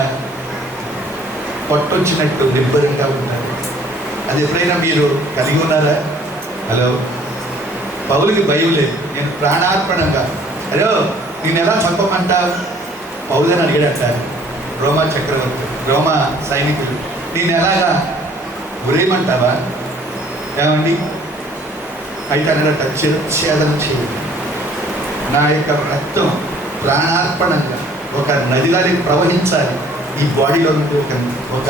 పట్టొచ్చినట్టు నిబ్బరంగా ఉన్నారు. అది ఎప్పుడైనా మీరు కలిగి ఉన్నారా? హలో పౌలుకి భయం లేదు. నేను ప్రాణార్పణంగా, హలో నేను ఎలా చంపమంటావు పౌలని అడిగాడట రోమా సైనికులు. నేను ఎలాగా గురేయమంటావా ఏమండి? అయితే అన్నట చిరఛేదన చేయండి, నా యొక్క రక్తం ప్రాణార్పణంగా ఒక నదిలాగా ప్రవహించాలి. ఈ బాడీలో నుండి ఒక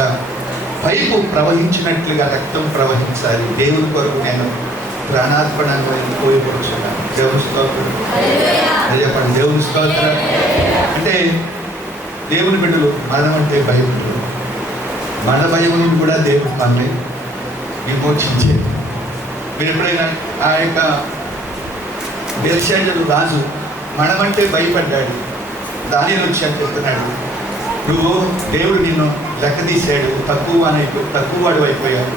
పైపు ప్రవహించినట్లుగా రక్తం ప్రవహించాలి. దేవుని కొరకు నేను ప్రాణార్పణంగా పోయిపోతున్నాను. దేవుని స్తోత్రం. అదే చెప్పండి, దేవుని స్తోత్రం. అంటే దేవుని బిడ్డలు మనం అంటే భయం, మన భయం నుండి కూడా దేవుడు మనల్ని విమోచించేది. మీరు ఎప్పుడైనా ఆ యొక్క బెల్షాజరు రాజు మనమంటే భయపడ్డాడు. దానియేలు వచ్చి అని చెప్తున్నాడు, నువ్వు దేవుడు నిన్ను లెక్క తీసాడు, తక్కువ వాడు అయిపోయావు,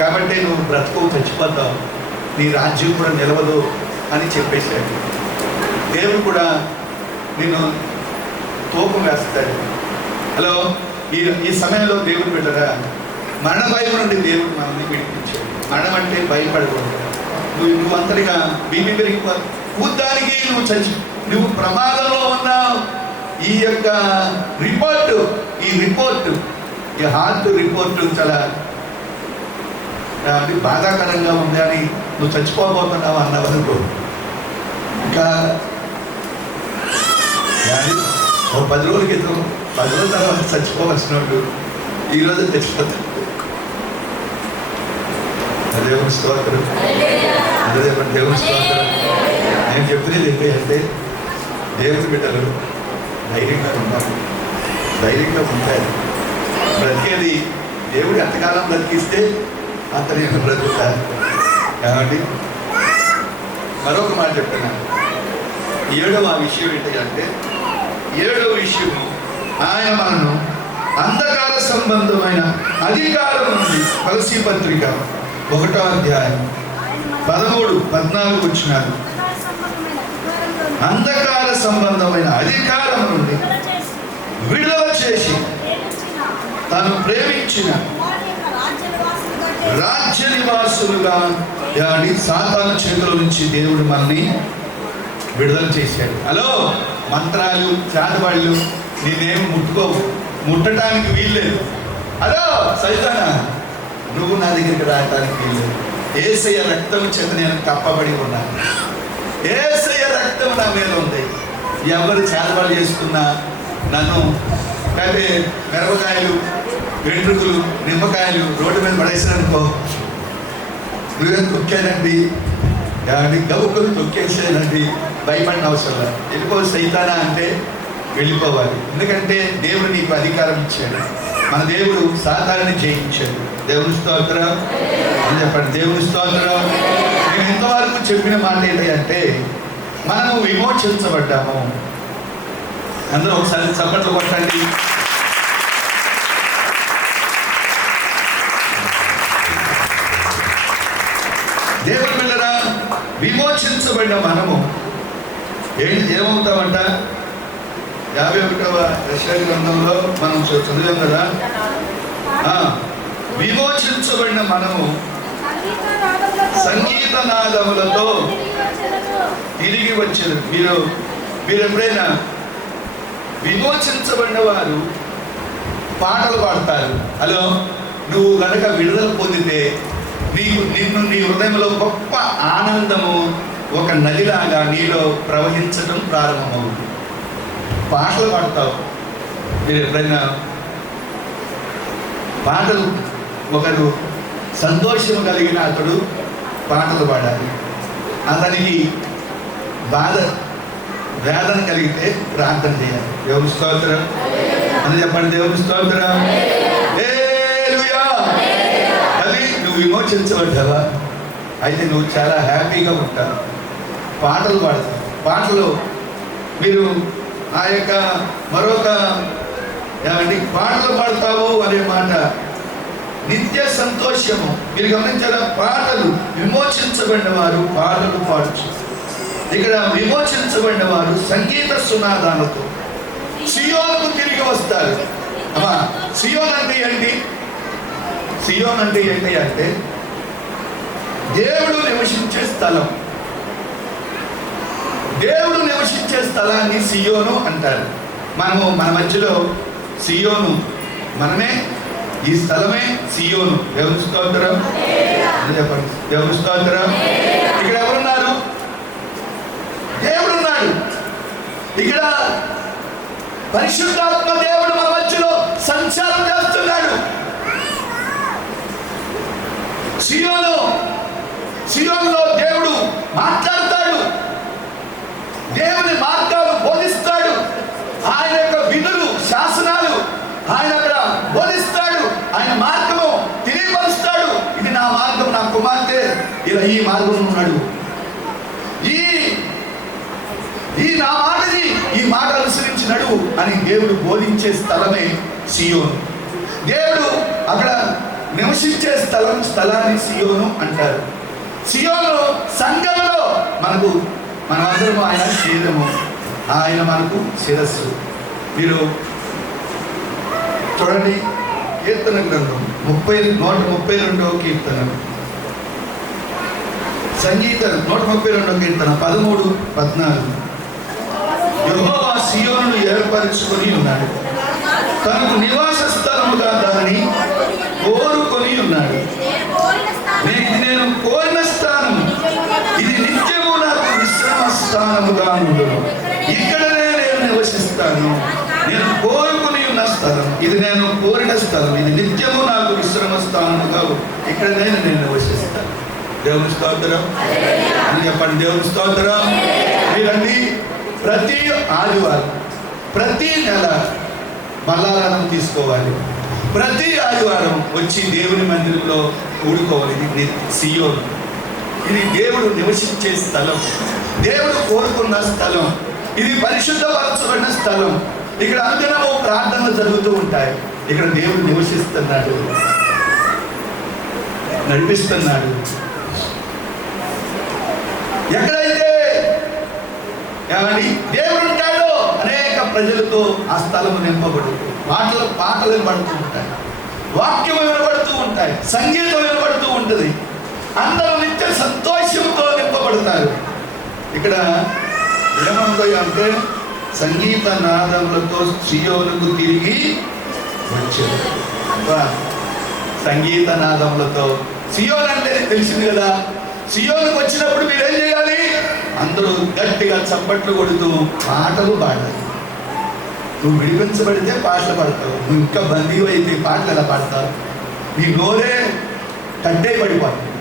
కాబట్టి నువ్వు బ్రతుకు చచ్చిపోతావు, నీ రాజ్యం కూడా నిలవదు అని చెప్పేశాడు. దేవుడు కూడా నిన్ను తూకం వేస్తాడు. హలో, ఈ సమయంలో దేవుడు బిడ్డరా, మరణ భయం నుండి దేవుడు మనల్ని విడిపించాడు. మరణం అంటే భయపడకూడదు. నువ్వు అంతటిగా బీపీ పెరిగిపో కూర్దానికి నువ్వు ప్రమాదంలో ఉన్నావు. ఈ యొక్క రిపోర్టు ఈ హార్ట్ రిపోర్టు చాలా బాధాకరంగా ఉంది అని నువ్వు చచ్చిపోబోతున్నావు అన్నవరకు ఇంకా ఓ 10 రోజుల క్రితం 10 రోజుల తర్వాత చచ్చిపోవలసినట్టు ఈరోజు చచ్చిపోతాడు. దేవుని స్తోత్రం. అదే దేవుని స్తోత్రం. నేను చెప్తున్నది ఏంటి అంటే దేవుని బిడ్డలు ధైర్యంగా ఉంటారు, ధైర్యంగా ఉంటారు. బ్రతికేది దేవుడు ఎంతకాలం బ్రతికిస్తే అంత నేను బ్రతుకుతాను. కాబట్టి మరొక మాట చెప్తున్నాను. 7వ విషయం ఏంటంటే 7వ విషయము ఆయన మనను అంధకార సంబంధమైన అధికారం నుండి కొలసీ పత్రిక 1వ అధ్యాయం 13-14 వచనాలు. అంధకార సంబంధమైన అధికారం నుండి విడుదల చేసి తాను ప్రేమించిన రాజ్య నివాసులుగా సాతాను చేతుల నుంచి దేవుడు మనల్ని విడుదల చేశాడు. హలో, మంత్రాలు చాటవాళ్ళు నేనేం ముట్టుకోవు, ముట్టడానికి వీల్లేదు. హలో సైతానా, నువ్వు నా దగ్గరికి రావడానికి వీల్లేదు. యేసయ్య రక్తం చేత నేను కప్పబడి ఉన్నాను. యేసయ్య రక్తం నా మీద ఉంది. ఎవరు చాటవాళ్ళు చేసుకున్నా నన్ను అయితే మిరపకాయలు, వెంట్రుకలు, నిమ్మకాయలు రోడ్డు మీద పడేసారనుకో, నువ్వేం తొక్కానండి, గబుక్కులు తొక్కేసేనండి, భయపడిన అవసరం లేదు. వెళ్ళిపో సైతానా అంటే వెళ్ళిపోవాలి. ఎందుకంటే దేవుడు నీకు అధికారం ఇచ్చాడు. మన దేవుడు సాతాన్ని జయించాడు. దేవుని స్తోత్రం అని చెప్పండి. దేవుని స్తోత్రం. నేను ఇంతవరకు చెప్పిన మాట ఏంటంటే మనము విమోచించబడ్డాము. అందరూ ఒకసారి చప్పట్లు కొట్టండి. దేవుని పిల్లరా, విమోచించబడిన మనము ఏమవుతామంట? 51వ యెషయా గ్రంథంలో మనం చదివాం కదా, విమోచించబడిన మనము సంగీత నాదములతో తిరిగి వచ్చారు. మీరు ఎప్పుడైనా విమోచించబడిన వారు పాటలు పాడతారు. హలో, నువ్వు కనుక విడుదల పొందితే నిన్ను నీ హృదయంలో గొప్ప ఆనందము ఒక నదిలాగా నీలో ప్రవహించడం ప్రారంభమవుతుంది. పాటలు పాడతావు. మీరు ఎప్పుడైనా పాటలు, ఒకరు సంతోషం కలిగిన అతడు పాటలు పాడాలి. అతనికి వేదన కలిగితే ప్రార్థన చేయాలి. దేవుని స్తోత్రం అని చెప్పండి. దేవుని స్తోత్రం. హల్లెలూయా. అది నువ్వు విమోచించబడ్డావా? అయితే నువ్వు చాలా హ్యాపీగా ఉంటావు. పాటలు పాడతావు. పాటలు మీరు ఆ యొక్క మరొక పాటలు పాడతావు అనే మాట నిత్య సంతోషము. మీరు గమనించారా? పాటలు, విమోచించబడిన వారు పాటలు పాడచ్చు. ఇక్కడ విమోచించబడిన వారు సంగీత సునాదాలతో సియోనుకు తిరిగి వస్తారు. అమ్మా, సియోన్ అంటే ఏంటి? సియోన్ అంటే ఏంటి అంటే దేవుడు నివసించే స్థలం. దేవుడు నివసించే స్థలాన్ని సియోను అంటారు. మన మధ్యలో సియోను మనమే, ఈ స్థలమే సియోను. దేవుని స్తోత్రం. చెప్పండి. దేవుని స్తోత్రం. ఇక్కడ ఎవరున్నారు? దేవుడు ఉన్నాడు. ఇక్కడ పరిశుద్ధాత్మ దేవుడు మన మధ్యలో సంచారం చేస్తున్నాడు. సియోనులో దేవుడు మాట్లాడతాడు, దేవుని మార్గాలు బోధిస్తాడు, ఆయన యొక్క విధులు శాసనాలు ఆయన అక్కడ బోధిస్తాడు, ఆయన మార్గము తెలియపరుస్తాడు. ఇది నా మార్గం, నా కుమార్తె ఇలా ఈ మార్గం ఉన్నాడు, ఈ నా మాటని ఈ మాట అనుసరించి నడువు అని దేవుడు బోధించే స్థలమే సియోను. దేవుడు అక్కడ నివసించే స్థలాన్ని సియోను అంటారు. సియోను సంఘంలో మనమందరము ఆయన శరీరము, ఆయన మనకు శిరస్సు. మీరు చూడండి, కీర్తన గ్రంథం 132వ కీర్తన, సంగీతం 132వ కీర్తన 13, 14. యెహోవా సియోనును ఏర్పరచుకొని ఉన్నాడు, తనకు నివాస స్థలముగా దానిని కోరుకొని ఉన్నాడు. నేను కోరిన స్థానం, ఇది నిత్యము నాకు విశ్రమ స్థానముగా ఉండును. ఇక్కడనే నేను నివసిస్తాను. నేను కోరుకుని ఉన్న స్థలం, ఇది నేను కోరిన స్థలం, ఇది నిత్యము నాకు విశ్రమ స్థానముగా ఇక్కడనే నేను నివసిస్తాను. దేవుని స్తోత్రం అని చెప్పండి. దేవుని స్తోత్రం. మీరండి, ప్రతి ఆదివారం, ప్రతి నెల బల్లారాధన తీసుకోవాలి. ప్రతి ఆదివారం వచ్చి దేవుని మందిరంలో కూడుకోవాలి. ఇది సియోను, ఇది దేవుడు నివసించే స్థలం, దేవుడు కోరుకున్న స్థలం, ఇది పరిశుద్ధపరచబడిన స్థలం. ఇక్కడ అనుదినము ప్రార్థనలు జరుగుతూ ఉంటాయి. ఇక్కడ దేవుడు నివసిస్తున్నాడు, నడిపిస్తున్నాడు. ఎక్కడైతే దేవుడు ఉంటాడో అనేక ప్రజలతో ఆ స్థలము నింపబడుతుంది. పాటలు వినబడుతూ ఉంటాయి, వాక్యం వినబడుతూ ఉంటాయి, సంగీతం వినబడుతూ ఉంటుంది. అందరూ నిత్య సంతోషంతో నింపబడతారు. ఇక్కడ ఏమందో అంటే సంగీత నాదములతో సియోనుకు తిరిగి వచ్చారు. సంగీత నాదములతో సియోన్ అంటే తెలిసింది కదా. సియోనుకు వచ్చినప్పుడు మీరేం చేయాలి? అందరూ గట్టిగా చప్పట్లు కొడుతూ పాటలు పాడాలి. నువ్వు విడిపించబడితే పాటలు పాడతావు, నువ్వు ఇంకా బందీ అయితే పాటలు ఎలా పాడతావు? నీ నోరే కట్టే పడిపోతుంది,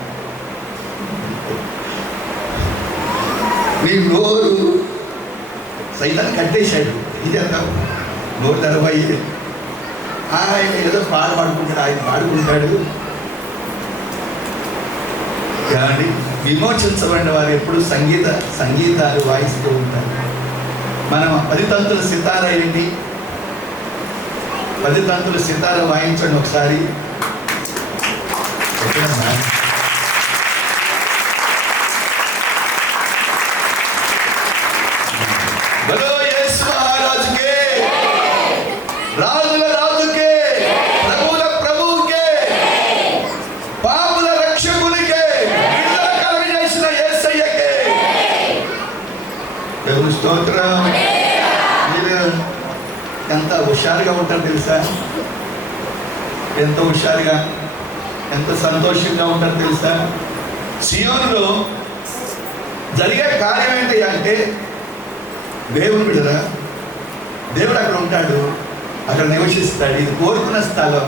నీ నోరు సైతాన్ని కట్టేశాడు. ఏం చేద్దాం? నోరు తెరవయ్యే. ఆయన ఏదో పాడుకుంటాడు, ఆయన పాడుకుంటాడు. కానీ విమోచించబడిన వారు ఎప్పుడు సంగీతాలు వాయిస్తూ ఉంటారు. మనం 10 తంతుల సితార ఏంటి? 10 తంతుల సితార వాయించండి ఒకసారి. బలో యేసు మహారాజుకే, రాజుల రాజుకే, ప్రభుల ప్రభువుకే, పాపుల రక్షకునికే, విడుదల కలుగజేసిన యేసయ్యకే. దేవుని స్తోత్రం. మీరు ఎంత హుషారుగా ఉంటారు తెలుసా? ఎంత హుషారుగా, ఎంత సంతోషంగా ఉంటారు తెలుసా? సియోనులో జరిగే కార్యం ఏంటి అంటే, దేవుడు విడుదల, దేవుడు అక్కడ ఉంటాడు, అక్కడ నివసిస్తాడు. ఇది కోరుకున్న స్థలం.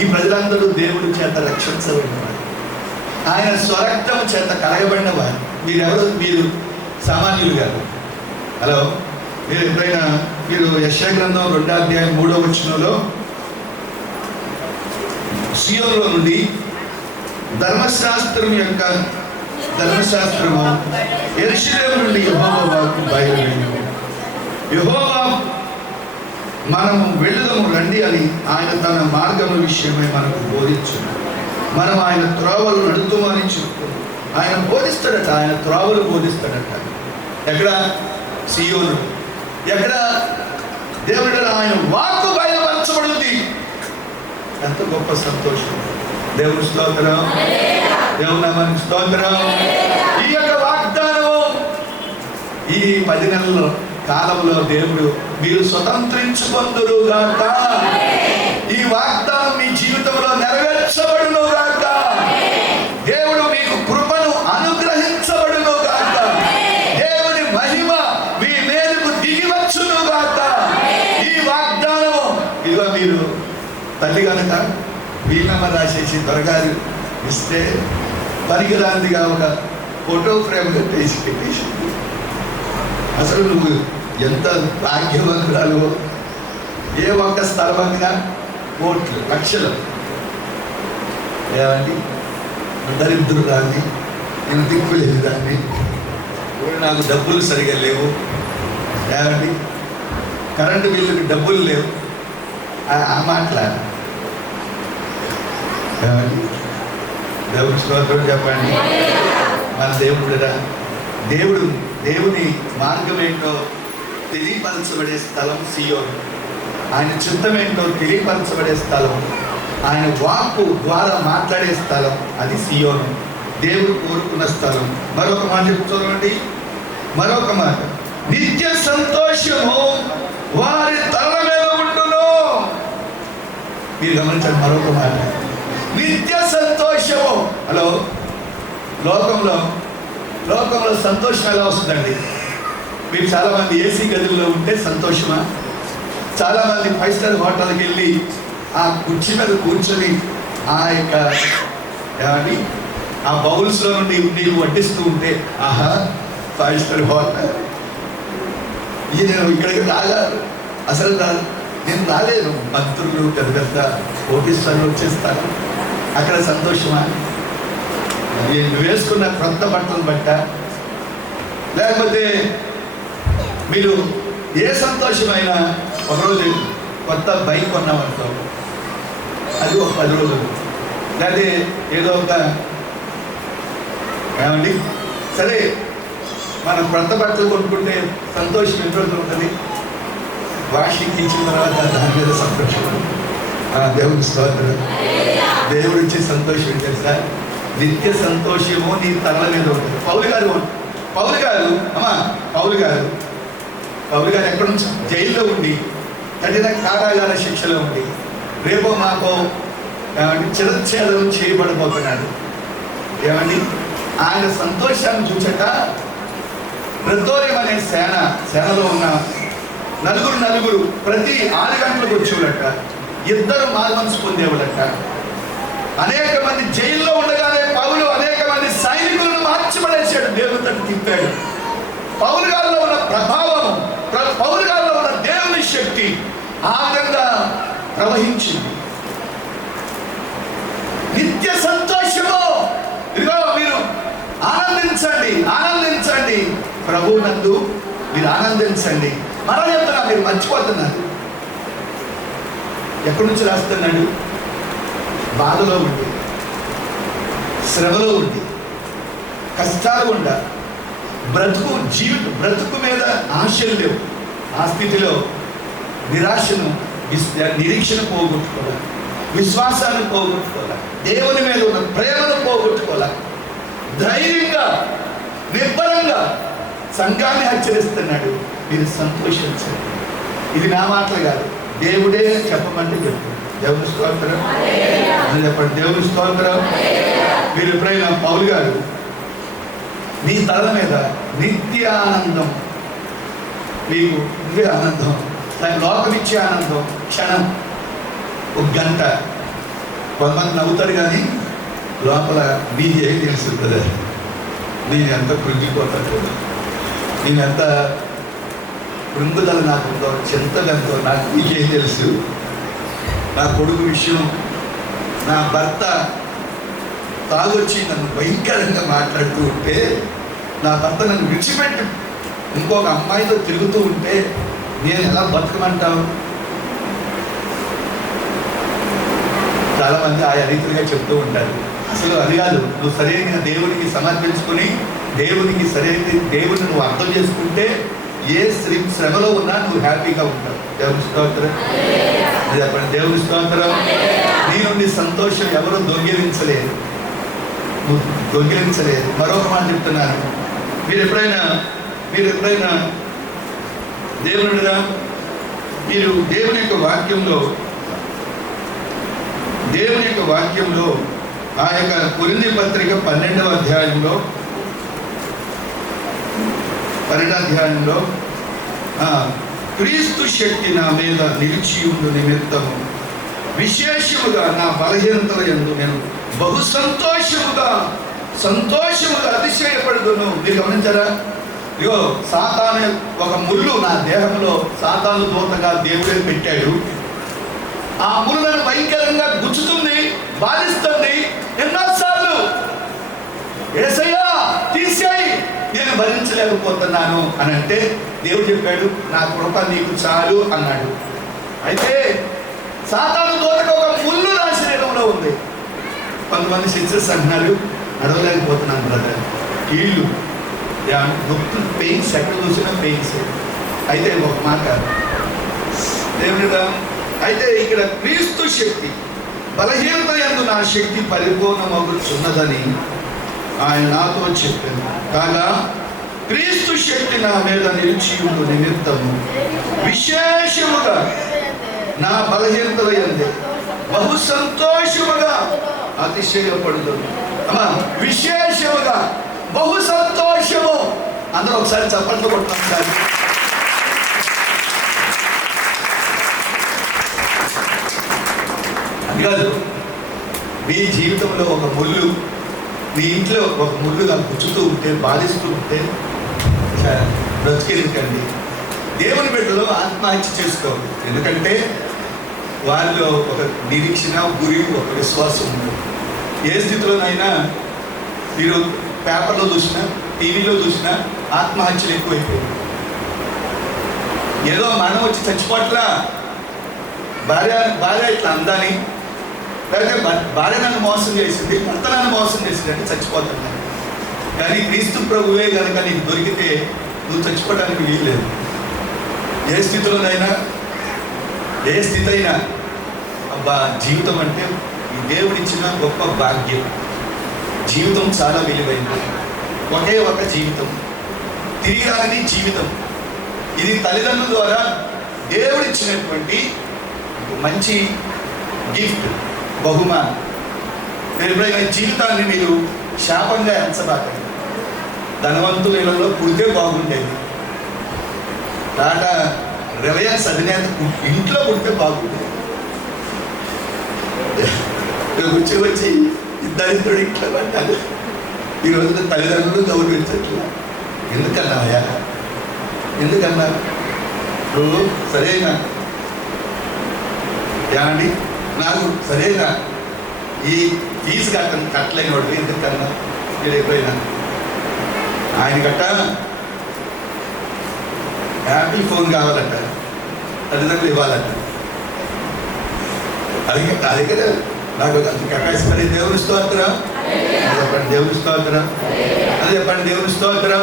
ఈ ప్రజలందరూ దేవుడి చేత రక్షించబడిన వారు, ఆయన స్వరక్తము చేత కలగబడిన వారు. మీరు సామాన్యులు కాదు. హలో, మీరు ఎప్పుడైనా యెషయా గ్రంథం 2వ అధ్యాయం 3వ వచనంలో సియోనులో నుండి ధర్మశాస్త్రము యెరూషలేము నుండి యెహోవా వాక్కు బయలుదేరింది. యెహోవా మనము వెళ్ళుదాము రండి అని ఆయన తన మార్గము విషయమై మనకు బోధించును. మనం ఆయన త్రోవలు నడుద్దామని చెప్తున్నాం. ఆయన బోధిస్తాడట, ఆయన త్రోవలు బోధిస్తాడట. ఎక్కడ? సియోను. ఎక్కడ? దేవుడు ఆయన వాక్కు బయలుపరచబడింది. ఎంత గొప్ప సంతోషం. దేవుని స్తోత్రం, దేవుని నామానికి స్తోత్రం. ఈ యొక్క వాగ్దానం ఈ 10 నెలల కాలంలో దేవుడు మీరు స్వతంత్రించుకొందురుగాక, ఈ వాగ్దానం మీ జీవితంలో నెరవేర్చబడునుగాక, దేవుడు మీకు కృపను అనుగ్రహించబడునుగాక, దేవుని మహిమ మీ మేలుకు దిగివచ్చునుగాక. ఈ వాగ్దానం ఇదిగో మీరు తల్లి కనుక వీళ్ళమ్మ రాసేసి త్వరగారు ఇస్తే పనికిరానిదిగా ఒక ఫోటో ఫ్రేమ్ పెట్టేసింది. అసలు నువ్వు ఎంత భాగ్యవంతురాలు. ఏ ఒక్క స్థలమంగా కోట్లు లక్షలు. ఏమండి, దరిద్రుడు దాన్ని, నేను దిక్కులేదు దాన్ని, నాకు డబ్బులు సరిగా లేవు. ఏమండి, కరెంటు బిల్లుకి డబ్బులు లేవు. ఆ మాట్లాడు. ఏమండి, దేవుని స్తోత్రం చెప్పండి. మన దేవుడురా, దేవుని మార్గం ఏంటో తెలియపరచబడే స్థలం సియోను. ఆయన చిత్తం ఏంటో తెలియపరచబడే స్థలం, ఆయన వాక్కు ద్వారా మాట్లాడే స్థలం, అది సియోను. దేవుడు కోరుకున్న స్థలం. మరొక మాట చెప్తానండి, మరొక మాట, నిత్య సంతోషము వారి తల మీద ఉండును. మీరు గమనించండి, మరొక మాట, నిత్య సంతోషము. హలో, లోకంలో సంతోషం ఎలా వస్తుందండి? మీరు చాలామంది ఏసీ గదుల్లో ఉంటే సంతోషమా? చాలామంది 5 స్టార్ హోటల్కి వెళ్ళి ఆ కుర్చీ మీద కూర్చొని ఆ యొక్క ఏమండి ఆ బౌల్స్లో నుండి నీకు వడ్డిస్తూ ఉంటే, ఆహా 5 స్టార్ హోటల్, నేను ఇక్కడికి రాగారు. అసలు నేను రాలేను. మంత్రులు పెద్ద పెద్ద కోటీశ్వరులు వచ్చేస్తాను. అక్కడ సంతోషమా? నేను వేసుకున్న కొత్త బట్టలు బట్ట, లేకపోతే మీరు ఏ సంతోషమైనా ఒకరోజు కొత్త బైక్ కొన్నామనుకో, అది ఒక 10 రోజులు, లేకపోతే ఏదో ఒక ఏమండి సరే మన కొత్త బట్టలు కొనుక్కుంటే సంతోషం ఎన్ని రోజులు ఉంటుంది? వాషింగ్ ఇచ్చిన తర్వాత దాని మీద సంతోషం. దేవుని స్తోత్రం. దేవుడు ఇచ్చే సంతోషం తెలుసా? నిత్య సంతోషము నీ తల మీద ఉంటుంది. పౌలు గారు ఎక్కడి నుంచి? జైల్లో ఉండి, కఠిన కారాగార శిక్షలో ఉండి, రేపో మాకో చిరచ్ఛేదం చేయబడిపోతున్నాడు. ఏమండి, ఆయన సంతోషాన్ని చూచట ప్రెతోరియం అనే సేనలో ఉన్న నలుగురు ప్రతి 6 గంటలకు వచ్చేవాళ్ళట. 2 మారుమనసు పొందేవాళ్ళట. అనేక మంది జైల్లో ఉండగానే పౌలు అనేక మంది సైనికులను మార్చిపడేశాడు. దేవుని తట్టు తిప్పాడు. పౌలు గారిలో ఉన్న ప్రభావం, పౌలు గారిలో ఉన్న దేవుని శక్తి ఆ విధంగా ప్రవహించింది. నిత్య సంతోషము. ఇదిగో మీరు ఆనందించండి ప్రభువునందు మీరు ఆనందించండి. మరో చెప్తున్నా, మీరు మర్చిపోతున్నారు. ఎక్కడి నుంచి రాస్తున్నాడు? బాధలో ఉండి, శ్రమలో ఉండి, కష్టాలు ఉండ, బ్రతుకు మీద ఆశలు లేవు. ఆ స్థితిలో నిరీక్షను పోగొట్టుకోవాలి, విశ్వాసాన్ని పోగొట్టుకోవాలి, దేవుని మీద ఉన్న ప్రేమను పోగొట్టుకోవాలి. ధైర్యంగా నిర్భరంగా సంఘాన్ని హెచ్చరిస్తున్నాడు, మీరు సంతోషించండి. ఇది నా మాటలు కాదు, దేవుడే చెప్పమంటే చెప్తాడు. దేవుని స్తోత్రం అని చెప్పండి. దేవుని స్తోత్రం. మీరు ఎప్పుడైనా పౌలు గారు నీ తల మీద నిత్య ఆనందం, మీకు ఇదే ఆనందం, లోకమిచ్చే ఆనందం, క్షణం 1 గంట. కొంతమంది నవ్వుతారు కానీ లోపల మీకు ఏం తెలుసు కదా, నేను ఎంత కృంగిపోతాను, నేను ఎంత కృంగుదల నాకు ఉందో, చింతలెంతో నాకు మీకేం తెలుసు. నా కొడుకు విషయం, నా భర్త తాగొచ్చి నన్ను భయంకరంగా మాట్లాడుతూ ఉంటే, నా భర్త నన్ను విడిచిపెట్టి ఇంకొక అమ్మాయితో తిరుగుతూ ఉంటే నేను ఎలా బతకమంటావు? చాలామంది ఆయా రీతిగా చెప్తూ ఉంటారు. అసలు అది కాదు. నువ్వు సరైన దేవునికి సమర్పించుకొని దేవుడిని నువ్వు అర్థం చేసుకుంటే ఏ శ్రమలో ఉన్నా నువ్వు హ్యాపీగా ఉంటావు. దేవుని స్తోత్రం. చెప్పండి, దేవుని స్తోత్రం. నీ నుండి సంతోషం ఎవరు దొంగిలించలేదు, నువ్వు దొంగిలించలేదు. మరొక మాట చెప్తున్నాను, మీరు ఎప్పుడైనా మీరు దేవుని యొక్క వాక్యంలో ఆ యొక్క కొరింథీ పత్రిక 12వ అధ్యాయంలో క్రీస్తు శక్తి నా మీద నిలిచి ఉండు నిమిత్తము విశేషముగా నా బలహీనతల యందు నేను బహు సంతోషముగా అతిశయపడుదును. మీరు గమనించారా? ఇగో సాతాను ఒక ముళ్ళు నా దేహంలో సాతాను దూతగా దేవుడే పెట్టాడు. ఆ ముళ్ళు నన్ను భయంకరంగా గుచ్చుతుంది, బాధిస్తుంది. ఎన్నోసార్లు యేసయ్యా తీసేయి, నేను భరించలేకపోతున్నాను అని అంటే దేవుడు చెప్పాడు, నా కృప నీకు చాలు అన్నాడు. అయితే సాతాను దూతకు ఒక ముళ్ళు నా శరీరంలో ఉంది. కొంతమంది సిస్టర్స్ అంటున్నారు, నడవలేకపోతున్నాను బ్రదర్, కీళ్ళు నొప్పి, పెయిన్స్, ఎక్కడ చూసినా పెయిన్స్. అయితే ఒక మాట దేవునిగా, అయితే ఇక్కడ క్రీస్తు శక్తి బలహీనత యందు నా శక్తి పరిపూర్ణమగుచున్నదని ఆయన నాతో చెప్పాను. కాగా క్రీస్తు శక్తి నా మీద నిలిచియుండు నిమిత్తము విశేషముగా నా బలహీనతల యందు బహు సంతోషముగా అతిశయపడుతుంది. అమ్మా, విశేషముగా బహు సంతోషము. అందరూ ఒకసారి చప్పట్లు కొట్టాలి. అది కాదు, మీ జీవితంలో ఒక ముళ్ళు, మీ ఇంట్లో ఒక ముళ్ళుగా గుచ్చుతూ ఉంటే, బాధిస్తూ ఉంటే బ్రతికెందుకండి? దేవుని బిడ్డలో ఆత్మహత్య చేసుకోవాలి. ఎందుకంటే వారిలో ఒక నిరీక్షణ, గురి, ఒక విశ్వాసం ఉంది. ఏ స్థితిలోనైనా మీరు పేపర్లో చూసినా, టీవీలో చూసినా ఆత్మహత్యలు ఎక్కువైపోయింది. ఏదో మనం వచ్చి చచ్చిపోట్లా, భార్య ఇట్లా అందాని, లేకపోతే భార్య నన్ను మోసం చేసింది, భర్త నన్ను మోసం చేసింది అంటే చచ్చిపోతున్నాను. కానీ క్రీస్తు ప్రభువే కనుక నీకు దొరికితే నువ్వు చచ్చిపోవడానికి వీల్లేదు. ఏ స్థితిలోనైనా, ఏ స్థితి అయినా, అబ్బా జీవితం అంటే ఈ దేవుడిచ్చిన గొప్ప భాగ్యం. జీవితం చాలా విలువైంది. ఒకే ఒక జీవితం, తిరిగి రాని జీవితం. ఇది తల్లిదండ్రుల ద్వారా దేవుడిచ్చినటువంటి మంచి గిఫ్ట్, బహుమానం. మీరు ఎప్పుడైనా జీవితాన్ని మీరు శాపంగా ఎంచబాకండి. ధనవంతులలో పుడితే బాగుండేది, టాటా రిలయన్స్ అధినేత ఇంట్లో పుడితే బాగుండేది. వచ్చి దరిద్రుడు ఇంట్లో పడ్డాను. ఈరోజు తల్లిదండ్రులు గౌరవించట్లా. ఎందుకన్నాయా? ఎందుకన్నా? నువ్వు సరేనా ఏమండి, నాకు సరేనా ఈ ఫీజు కట్టలేని వాడు ఎందుకన్నా? మీరు ఎప్పుడైనా ఆయన గట్ట యాపిల్ ఫోన్ కావాలంట, తల్లిదండ్రులు ఇవ్వాలంట. అది కదా నాకు కెపాసిటీ. దేవుని స్తోత్రం, చెప్పండి దేవుని స్తోత్రం, అది చెప్పండి దేవుని స్తోత్రం.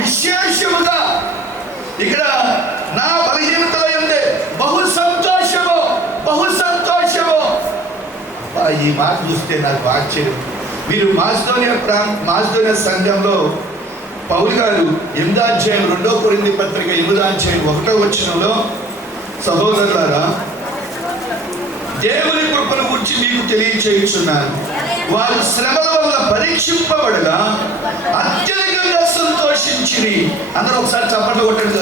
విశేషముగా ఇక్కడ నా బలహీనతల యందే బహు సంతోషము, బహు సంతోషము. ఈ మాట చూస్తే నాకు ఆశ్చర్యం. మీరు మాసిదోనియా సంఘంలో పౌలు గారు 8వ అధ్యాయం 2 కొరింథీ పత్రిక 8వ అధ్యాయం 1వ వచనంలో, సహోదరులారా దేవుని కృపను గురించి మీకు తెలియచేయుచున్నాను, వారు శ్రమల వల్ల పరీక్షింపబడగా అత్యధికంగా సంతోషించిరి. అందరూ ఒకసారి చప్పట్లు కొట్టండి.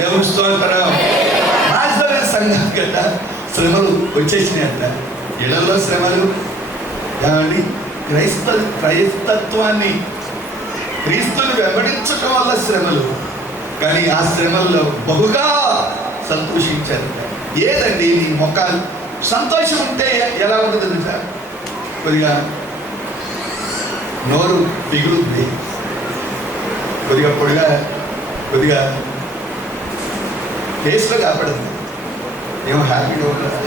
దేవుని స్తోత్రం. మాసిదోనియా సంఘం కదా శ్రమలు వచ్చేసినాయంట. ఇళ్లలో శ్రమలు, కానీ క్రైస్తత్వాన్ని, క్రీస్తుని వెంబడించడం వల్ల శ్రమలు, కానీ ఆ శ్రమల్లో బహుగా సంతోషించారు. ఏదండి నీ మొక్కలు సంతోషం ఉంటే ఎలా ఉంటుంది సార్? కొద్దిగా నోరు పిగులుద్ది, కొద్దిగా పొడిగా, కొద్దిగా టేస్ట్లో కాపాడుతుంది. ఏమో హ్యాపీగా ఉంటుందా,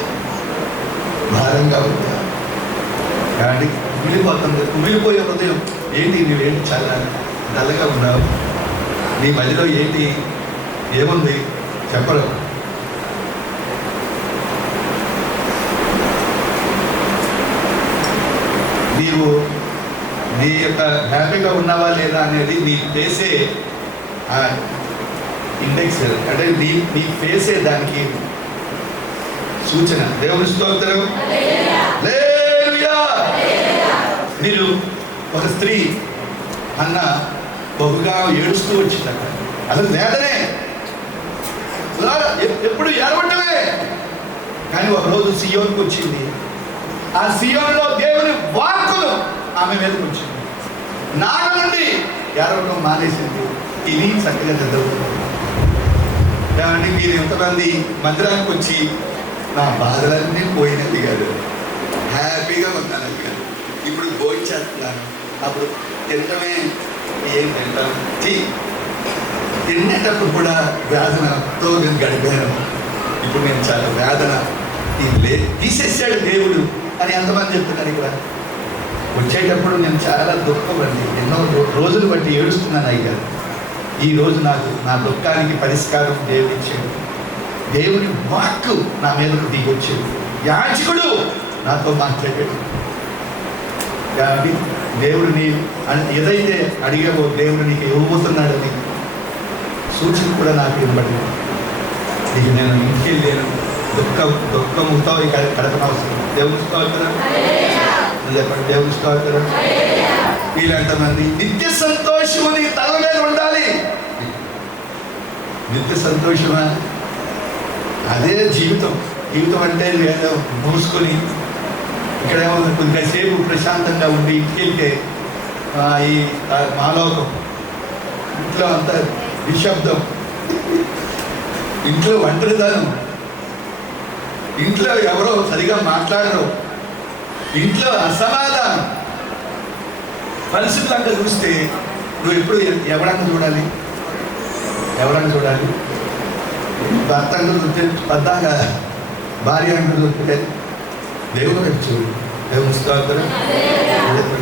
భారంగా ఉంటుందా? కానీ కుమిలిపోతుంది. కుమిలిపోయే హృదయం ఏంటి? నువ్వేంటి చాలా డల్గా ఉన్నావు, నీ మధ్యలో ఏంటి, ఏముంది చెప్పరు. నీవు నీ యొక్క హ్యాపీగా ఉన్నావా లేదా అనేది నీ ఫేసే ఇండెక్స్, అంటే నీ ఫేసే దానికి సూచన. దేవుని స్తోత్రం. హల్లెలూయా. మీరు ఒక స్త్రీ అన్న బహుగా ఏడుస్తూ వచ్చిందట. అసలు వేదనే, ఎప్పుడు ఏడవటమే. కానీ ఒకరోజు సియోన్కి వచ్చింది. ఆ సియోన్లో దేవుని వాక్కును ఆమె మీదకి వచ్చింది. నాన్న నుండి ఏడవడం మానేసింది. ఇది చక్కగా చదువుతుంది. కాబట్టి మీరు ఎంతమంది మందిరానికి వచ్చి నా బాధలన్నీ పోయినది కాదు, హ్యాపీగా ఉన్నాను కాదు, ఇప్పుడు భోంచేస్తున్నాను, అప్పుడు తినటమే ఏం తింటాం, తినేటప్పుడు కూడా వేదనతో నేను గడిపాను. ఇప్పుడు నేను చాలా వేదన తీసేసాడు దేవుడు అని ఎంతమంది చెప్తున్నారు ఇక్కడ. వచ్చేటప్పుడు నేను చాలా దుఃఖం అండి, ఎన్నో రోజులు బట్టి ఏడుస్తున్నాను అయ్యారు. ఈ రోజు నాకు నా దుఃఖానికి పరిష్కారం దేవుడు ఇచ్చాడు. దేవుని వాక్కు నా మీదకు దిగొచ్చాడు. యాజకుడు నాతో మాట్లాడాడు. కాబట్టి దేవుడిని ఏదైతే అడిగావో దేవుడు నీకు ఇవ్వబోతున్నాడని సూచన కూడా నాకు ఇవ్వబడి, ఇక నేను ఇంటికి వెళ్ళాను. దుఃఖముతో ఇక కడపనవసరం. దేవుని స్తోత్రం, చెప్పండి దేవుని స్తోత్రం. వీళ్ళంతమంది నిత్య సంతోషము నీ తల మీద ఉండాలి. నిత్య సంతోషమా? అదే జీవితం. జీవితం అంటే ఏదో మూసుకొని ఇక్కడేమో కొంతసేపు ప్రశాంతంగా ఉండి ఇంటికి వెళ్తే ఈ మాలోకం, ఇంట్లో అంత నిశ్శబ్దం, ఇంట్లో ఒంటరిదనం, ఇంట్లో ఎవరో సరిగా మాట్లాడరు, ఇంట్లో అసమాధానం. పరిస్థితులంతా చూస్తే నువ్వు ఎప్పుడు ఎవరన్నా చూడాలి, ఎవరన్నా చూడాలి. భర్త అంటూ చూస్తే పద్దాగా భార్య అంటూ చూస్తే దేవుడు చూడు. దేవుని స్తోత్రం,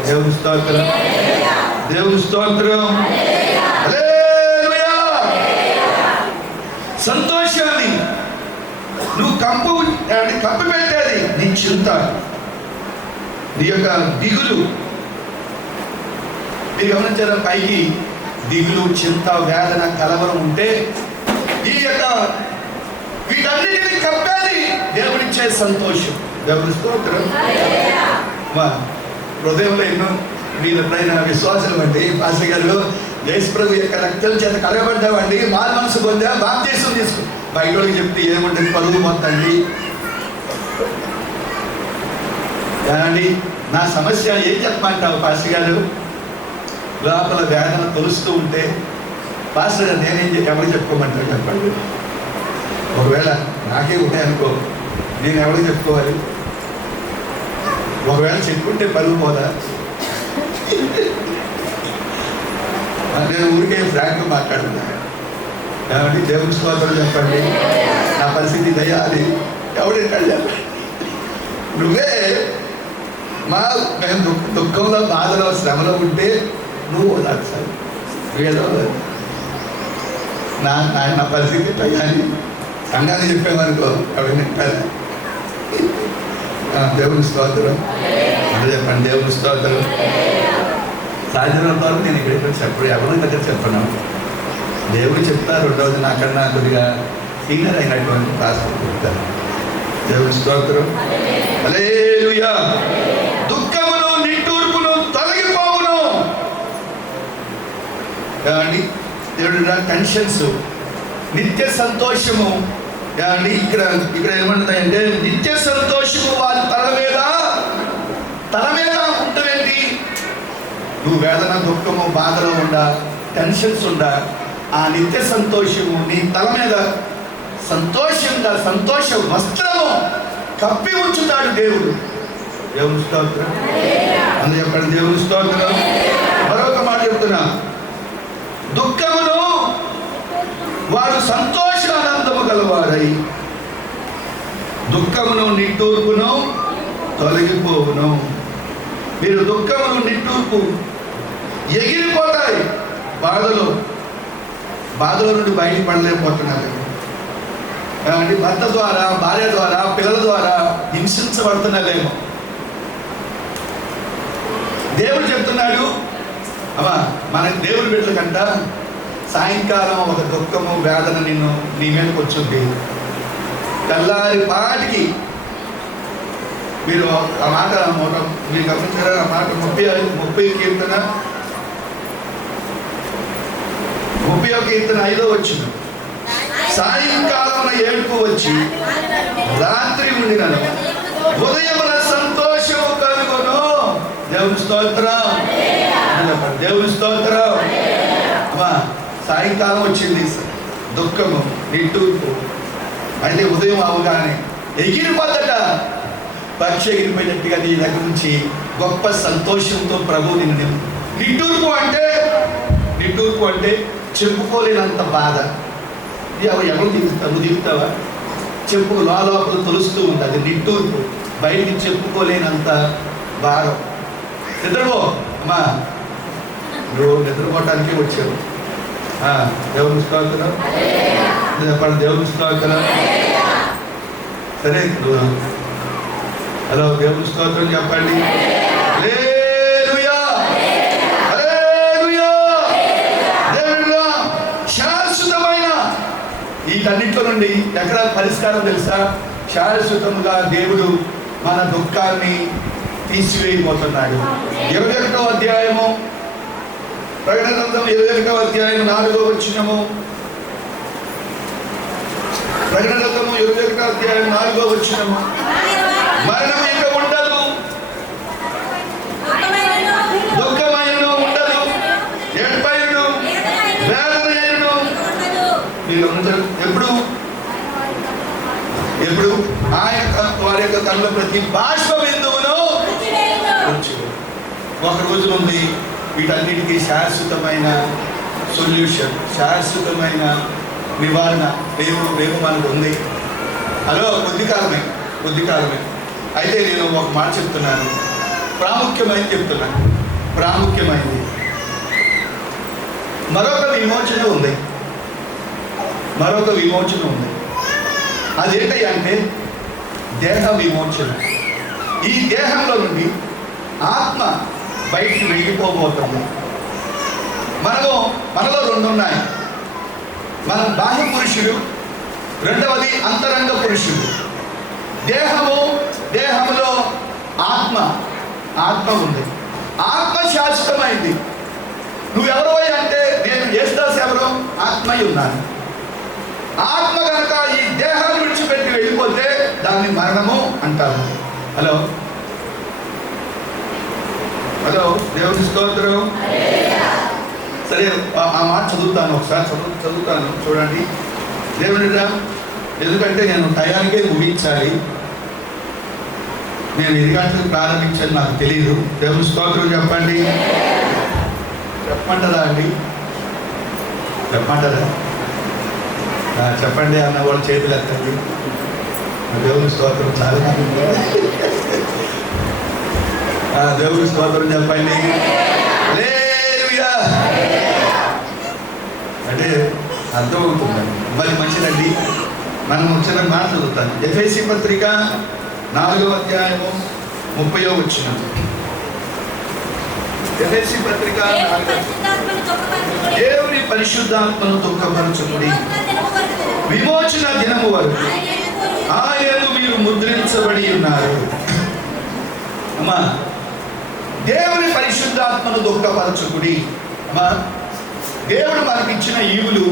దేవుని స్తోత్రం, దేవుని స్తోత్రం. హల్లెలూయా. సంతోషాన్ని నువ్వు కప్పి పెట్టేది నీ చింత, నీ యొక్క దిగులు. మీరు గమనించారా? పైకి దిగులు, చింత, వేదన, కలవరం ఉంటే ఈ యొక్క వీటన్నిటిని కప్పేది దేవుడిచ్చే సంతోషం. దేవుని స్తోత్రం. మా హృదయంలో ఎన్నో మీరు ఎప్పుడైనా విశ్వాసం అండి, పాస్టర్ గారు యేసు ప్రభు యొక్క రక్తం చేత కలగబడ్డామండి, మారు మనసు పొందా, బాప్తీసం తీసుకో. బయట వాళ్ళకి చెప్తే ఏముంటుంది, పరువు మొత్తండి. కానీ నా సమస్య ఏం చెప్పమంటావు పాస్టర్ గారు? లోపల వేదన తొలుస్తూ ఉంటే పాస్టర్ గారు నేనేం ఎవరికి చెప్పుకోమంటారు చెప్పండి. ఒకవేళ నాకే ఉన్నాయనుకో, నేను ఎవరికి చెప్పుకోవాలి? ఒకవేళ చెప్పుకుంటే పరుగు పోదా? నేను ఊరికే ఫ్రాంక్గా మాట్లాడుతున్నా. కాబట్టి దేవుని స్తోత్రం చెప్పండి. నా పరిస్థితి దయ్యా అది ఎవరింటాడు చెప్పండి. నువ్వే మేము దుఃఖంలో, బాధలో, శ్రమలో ఉంటే నువ్వు ఓదార్చాలి. ఏదో నా పరిస్థితి పయ్యాని సంఘాన్ని చెప్పామనుకో ఎవరైనా దేవుని స్తోత్రం అంటే చెప్పండి. దేవుని స్తోత్రం. సాయంత్రం వరకు నేను ఇక్కడ చెప్పడు, ఎవరి దగ్గర చెప్పను. దేవుడు చెప్తారు. రెండవది నాకన్నా కొద్దిగా సీనియర్ అయినటువంటి పాస్టర్ చెప్తారు. దేవుని స్తోత్రం. హల్లెలూయా. దుఃఖమును, నిట్టూర్పును తొలగిపోవును. కానీ దేవుడు టెన్షన్స్, నిత్య సంతోషము. కానీ ఇక్కడ ఏమంటుందంటే నిత్య సంతోషము వారి తల మీద ఉంటుందేంటి? నువ్వు వేదన, దుఃఖము, బాధలో ఉండా, టెన్షన్స్ ఉండా, ఆ నిత్య సంతోషము నీ తల మీద సంతోషంగా, సంతోష వస్త్రము కప్పి ఉంచుతాడు దేవుడు. దేవుని స్తోత్రం. అందుకు చెప్పండి దేవుని స్తోత్రం. మరొక మాట చెప్తున్నా, దుఃఖమును వారు సంతోషానందము గలవారై దుఃఖమును, నిట్టూర్పును తొలగిపోవును. మీరు దుఃఖమును, నిట్టూర్పు ఎగిరిపోతాయి. బాధలో నుండి బయటపడలేకపోతున్నారు. కాబట్టి భర్త ద్వారా, భార్య ద్వారా, పిల్లల ద్వారా హింసించబడుతున్నారేమో. దేవుడు చెప్తున్నాడు, అమ్మా మనకి దేవుడు బిడ్డలకంట సాయంకాలం ఒక దుఃఖము, వేదన నీ మీదకి వచ్చింది. తెల్లారి పాటికి మీరు ఆ మాట మీరు గమనించారా? ఆ మాట 30 కీర్తన 30వ కీర్తన 5వ వచనం. సాయంకాలమున ఏడుపు వచ్చి రాత్రి ఉండినను ఉదయమున సంతోషము కలుగును. దేవుని స్తోత్రం, దేవుని స్తోత్రం. అమ్మా, సాయంకాలం వచ్చింది దుఃఖము, నిట్టూర్పు. అయితే ఉదయం అవగానే ఎగిరిపోద్దట, పక్షి ఎగిరిపోయినట్టుగా నీ దగ్గర నుంచి గొప్ప సంతోషంతో ప్రభు నిన్ను. నిట్టూర్పు అంటే చెప్పుకోలేనంత బాధ. ఎవరు దిగుతావు? నువ్వు దిగుతావా? చెప్పు లోపల తొలుస్తూ ఉంది, అది నిట్టూర్పు. బయటికి చెప్పుకోలేనంత భారం. నిద్రపో అమ్మా, నువ్వు నిద్రపోవటానికి వచ్చావు. దేవుని స్తోత్రం, చెప్పండి దేవుని స్తోత్రం. సరే, హలో, దేవుని స్తోత్రం చెప్పండి. హల్లెలూయా, హల్లెలూయా. దేవుడు శాశ్వతమైన వీటన్నింటిలో నుండి ఎక్కడ పరిష్కారం తెలుసా? శాశ్వతంగా దేవుడు మన దుఃఖాన్ని తీసివేయబోతున్నాడు. 21వ అధ్యాయము, ప్రకటన గ్రంథం 21వ అధ్యాయం 4వ వచనము. ప్రకటన గ్రంథము 21వ అధ్యాయం 4వ వచనము. మరణం ఇక ఉండదు, దుఃఖమైనను ఉండదు, ఏడ్పైనను వేదనైనను మీరు ఉండదు. ఎప్పుడు ఆయన వారి యొక్క కళ్ళ ప్రతి బాష్ప బిందువును ఒక రోజు ఉంది. వీటన్నిటికీ శాశ్వతమైన సొల్యూషన్, శాశ్వతమైన నివారణ రేపు మనకు ఉంది. హలో, కొద్ది కాలమే. అయితే నేను ఒక మాట చెప్తున్నాను, ప్రాముఖ్యమైనది. మరొక విమోచన ఉంది. అదేంటి అంటే దేహ విమోచన. ఈ దేహంలో నుండి ఆత్మ బయటికి వెళ్ళిపోబోతుంది. మనలో రెండు ఉన్నాయి. మనం బాహ్య పురుషుడు, రెండవది అంతరంగ పురుషుడు. దేహములో ఆత్మ ఉంది. ఆత్మ శాశ్వతమైంది. నువ్వెవరో అంటే నేను యేసుదాసు ఎవరో ఆత్మై ఉన్నాను. ఆత్మ కనుక ఈ దేహాన్ని విడిచిపెట్టి వెళ్ళిపోతే దాన్ని మరణము అంటారు. హలో, దేవుని స్తోత్రం. సరే, ఆ మాట చదువుతాను, ఒకసారి చదువుతాను చూడండి. దేవునిరా, ఎందుకంటే నేను టయానికే ముగించాలి. నేను 8 గంటలకు ప్రారంభించాను, నాకు తెలియదు. దేవుని స్తోత్రం చెప్పండి. చెప్పమంటారా అండి? చెప్పమంటారా? చెప్పండి అన్న వాళ్ళు చేతులు ఎత్తండి. దేవుని స్తోత్రం. చాలా దేవుని స్తోత్రం చెప్పండి. హల్లెలూయా అంటే అర్థమవుతుందండి. మరి మంచిదండి. మనం వచ్చిన మాట చదువుతాను. ఎఫెసీ పత్రిక 4వ అధ్యాయము 30వ వచనం. ఎఫెసీ పత్రిక 4. దేవుని పరిశుద్ధాత్మను దుఃఖపరచుకుడి, విమోచన దినము వరకు ఆయనను మీరు ముద్రించబడి ఉన్నారు. అమ్మా, దేవుని పరిశుద్ధాత్మను దుఃఖపరచుకుడి. అమ్మా, దేవుడు మనకిచ్చిన ఈవులు,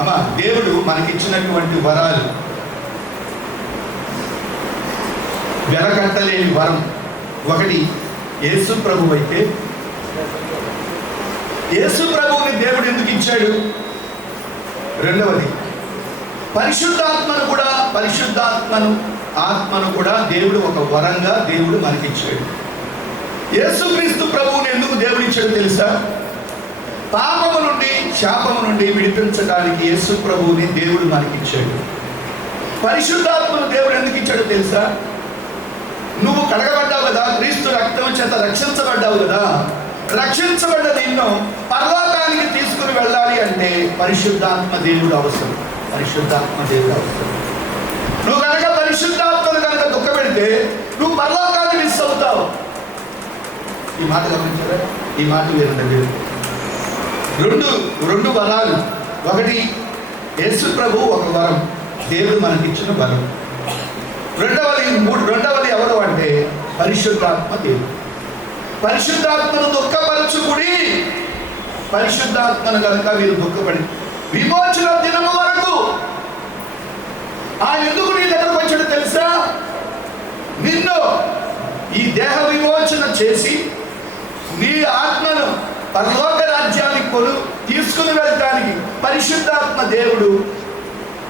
అమ్మా, దేవుడు మనకిచ్చినటువంటి వరాలు, వెనకట్టలేని వరం. ఒకటి యేసు ప్రభు. అయితే యేసు ప్రభువుని దేవుడు ఎందుకు ఇచ్చాడు? రెండవది పరిశుద్ధాత్మను కూడా దేవుడు ఒక వరంగా దేవుడు మనకిచ్చాడు. యేసుక్రీస్తు ప్రభువుని ఎందుకు దేవుడు ఇచ్చాడు తెలుసా? పాపము నుండి, శాపము నుండి విడిపించడానికి యేసు ప్రభువుని దేవుడు మనకిచ్చాడు. పరిశుద్ధాత్మను దేవుడు ఎందుకు ఇచ్చాడు తెలుసా? నువ్వు కడగబడ్డావు కదా, క్రీస్తు రక్తం చేత రక్షించబడ్డావు కదా. రక్షించబడ్డ నిన్ను పరలోకానికి తీసుకుని వెళ్ళాలి అంటే పరిశుద్ధాత్మ దేవుడు అవసరం. నువ్వు కనుక పరిశుద్ధాత్మను కనుక దుఃఖపెడితే నువ్వు పరలోకాన్ని మిస్ అవుతావు. ఈ మాట గమనించారా? ఈ మాట వేరండి. రెండు వరాలు. ఒకటి యేసు ప్రభు ఒక వరం, దేవుడు మనకిచ్చిన వరం. రెండవది ఎవరు అంటే పరిశుద్ధాత్మ దేవుడు. పరిశుద్ధాత్మను దుఃఖపరచుకుడి. పరిశుద్ధాత్మను కనుక మీరు దుఃఖపడి విమోచన దినము వరకు ఆయన ఎందుకు నీ దగ్గరకు వచ్చాడు తెలుసా? నిన్ను ఈ దేహ విమోచన చేసి నీ ఆత్మను పరలోక రాజ్యానికి తీసుకుని వెళ్ళడానికి పరిశుద్ధాత్మ దేవుడు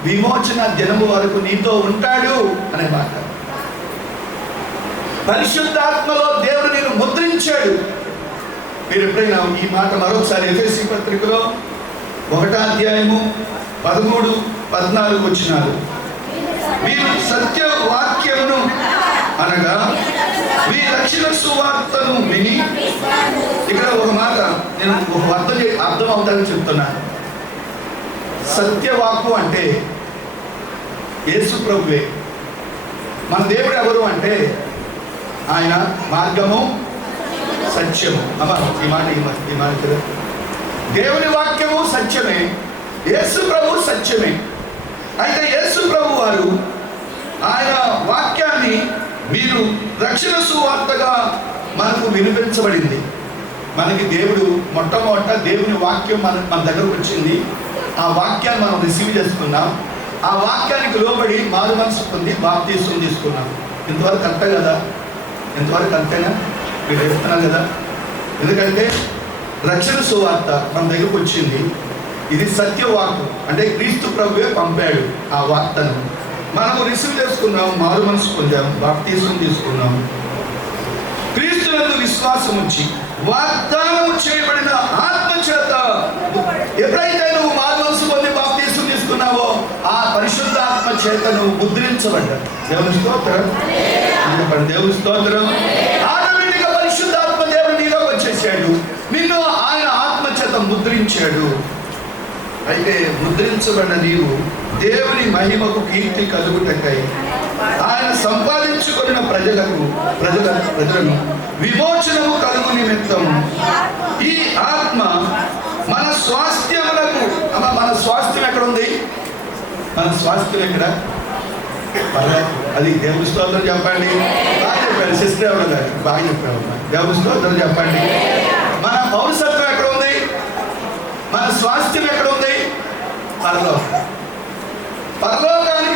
విమోచన దినము వరకు నీతో ఉంటాడు అనే మాట. పరిశుద్ధాత్మలో దేవుడు నేను ముద్రించాడు. మీరు ఎప్పుడైనా ఈ మాట మరొకసారి ఎఫెసీ పత్రికలో 1వ అధ్యాయము 13, 14 వచనాలు, మీరు సత్య వాక్యమును అనగా మీ రక్షణ సువార్తను విని, ఇక్కడ ఒక మాట నేను ఒక అర్థం అవుతానని చెప్తున్నాను. సత్యవాక్కు అంటే యేసు ప్రభువే. మన దేవుడు ఎవరు అంటే ఆయన మార్గము సత్యము. అమ్మా ఈ మాట కదా, దేవుని వాక్యము సత్యమే, యేసు ప్రభు సత్యమే. అయితే యేసు ప్రభు వారు ఆయన వాక్యాన్ని మీరు రక్షణ సువార్తగా మనకు వినిపించబడింది. మనకి దేవుడు మొట్టమొదట దేవుని వాక్యం మన దగ్గరకు వచ్చింది. ఆ వాక్యాన్ని మనం రిసీవ్ చేసుకున్నాం. ఆ వాక్యానికి లోబడి మారు మనసు పొంది బాప్తీసం తీసుకున్నాం. ఇంతవరకు అంతే కదా? ఇంతవరకు అంతేనా? మీరు చెప్తున్నారు కదా. ఎందుకంటే రక్షణ సువార్త మన దగ్గరకు వచ్చింది. ఇది సత్యవాక్కు, అంటే క్రీస్తు ప్రభువే పంపాడు. ఆ వార్తను మనము రిసీవ్ చేసుకున్నాం, మారు మనసు పొందాం, బాప్తీసం తీసుకున్నాం. క్రీస్తునందు విశ్వాసం ఉంచి వాగ్దానము చేయబడిన ఆత్మ చేత ఎప్పుడైతే నువ్వు మారు మనసు పొంది బాప్తీసం తీసుకున్నావో ఆ పరిశుద్ధాత్మ చేత నువ్వు ముద్రించబడ్డావు. దేవుని స్తోత్రం, దేవుని స్తోత్రం. ఆటోమేటిక్గా పరిశుద్ధాత్మ దేవుడు నీలోకి వచ్చేసాడు, నిన్ను ఆయన ఆత్మ చేత ముద్రించాడు. అయితే ముద్రించబడిన నీవు దేవుని మహిమకు కీర్తి కలుగుటకై ఆయన సంపాదించుకున్న ప్రజలను విమోచనము కలుగు నిమిత్తం ఈ ఆత్మ మన స్వాస్థ్యములకు. మన స్వాస్థ్యం ఎక్కడ ఉంది? మన స్వాస్థ్యం ఎక్కడ? అది దేవుని స్తోత్రం చెప్పండి. బాగా చెప్పారు సిస్టర్ ఎవరు గారు, బాగా చెప్పారు. దేవుని స్తోత్రం చెప్పండి. మన పౌరసత్వం ఎక్కడ ఉంది? మన స్వాస్థ్యం ఎక్కడ ఉంది? పరలోకానికి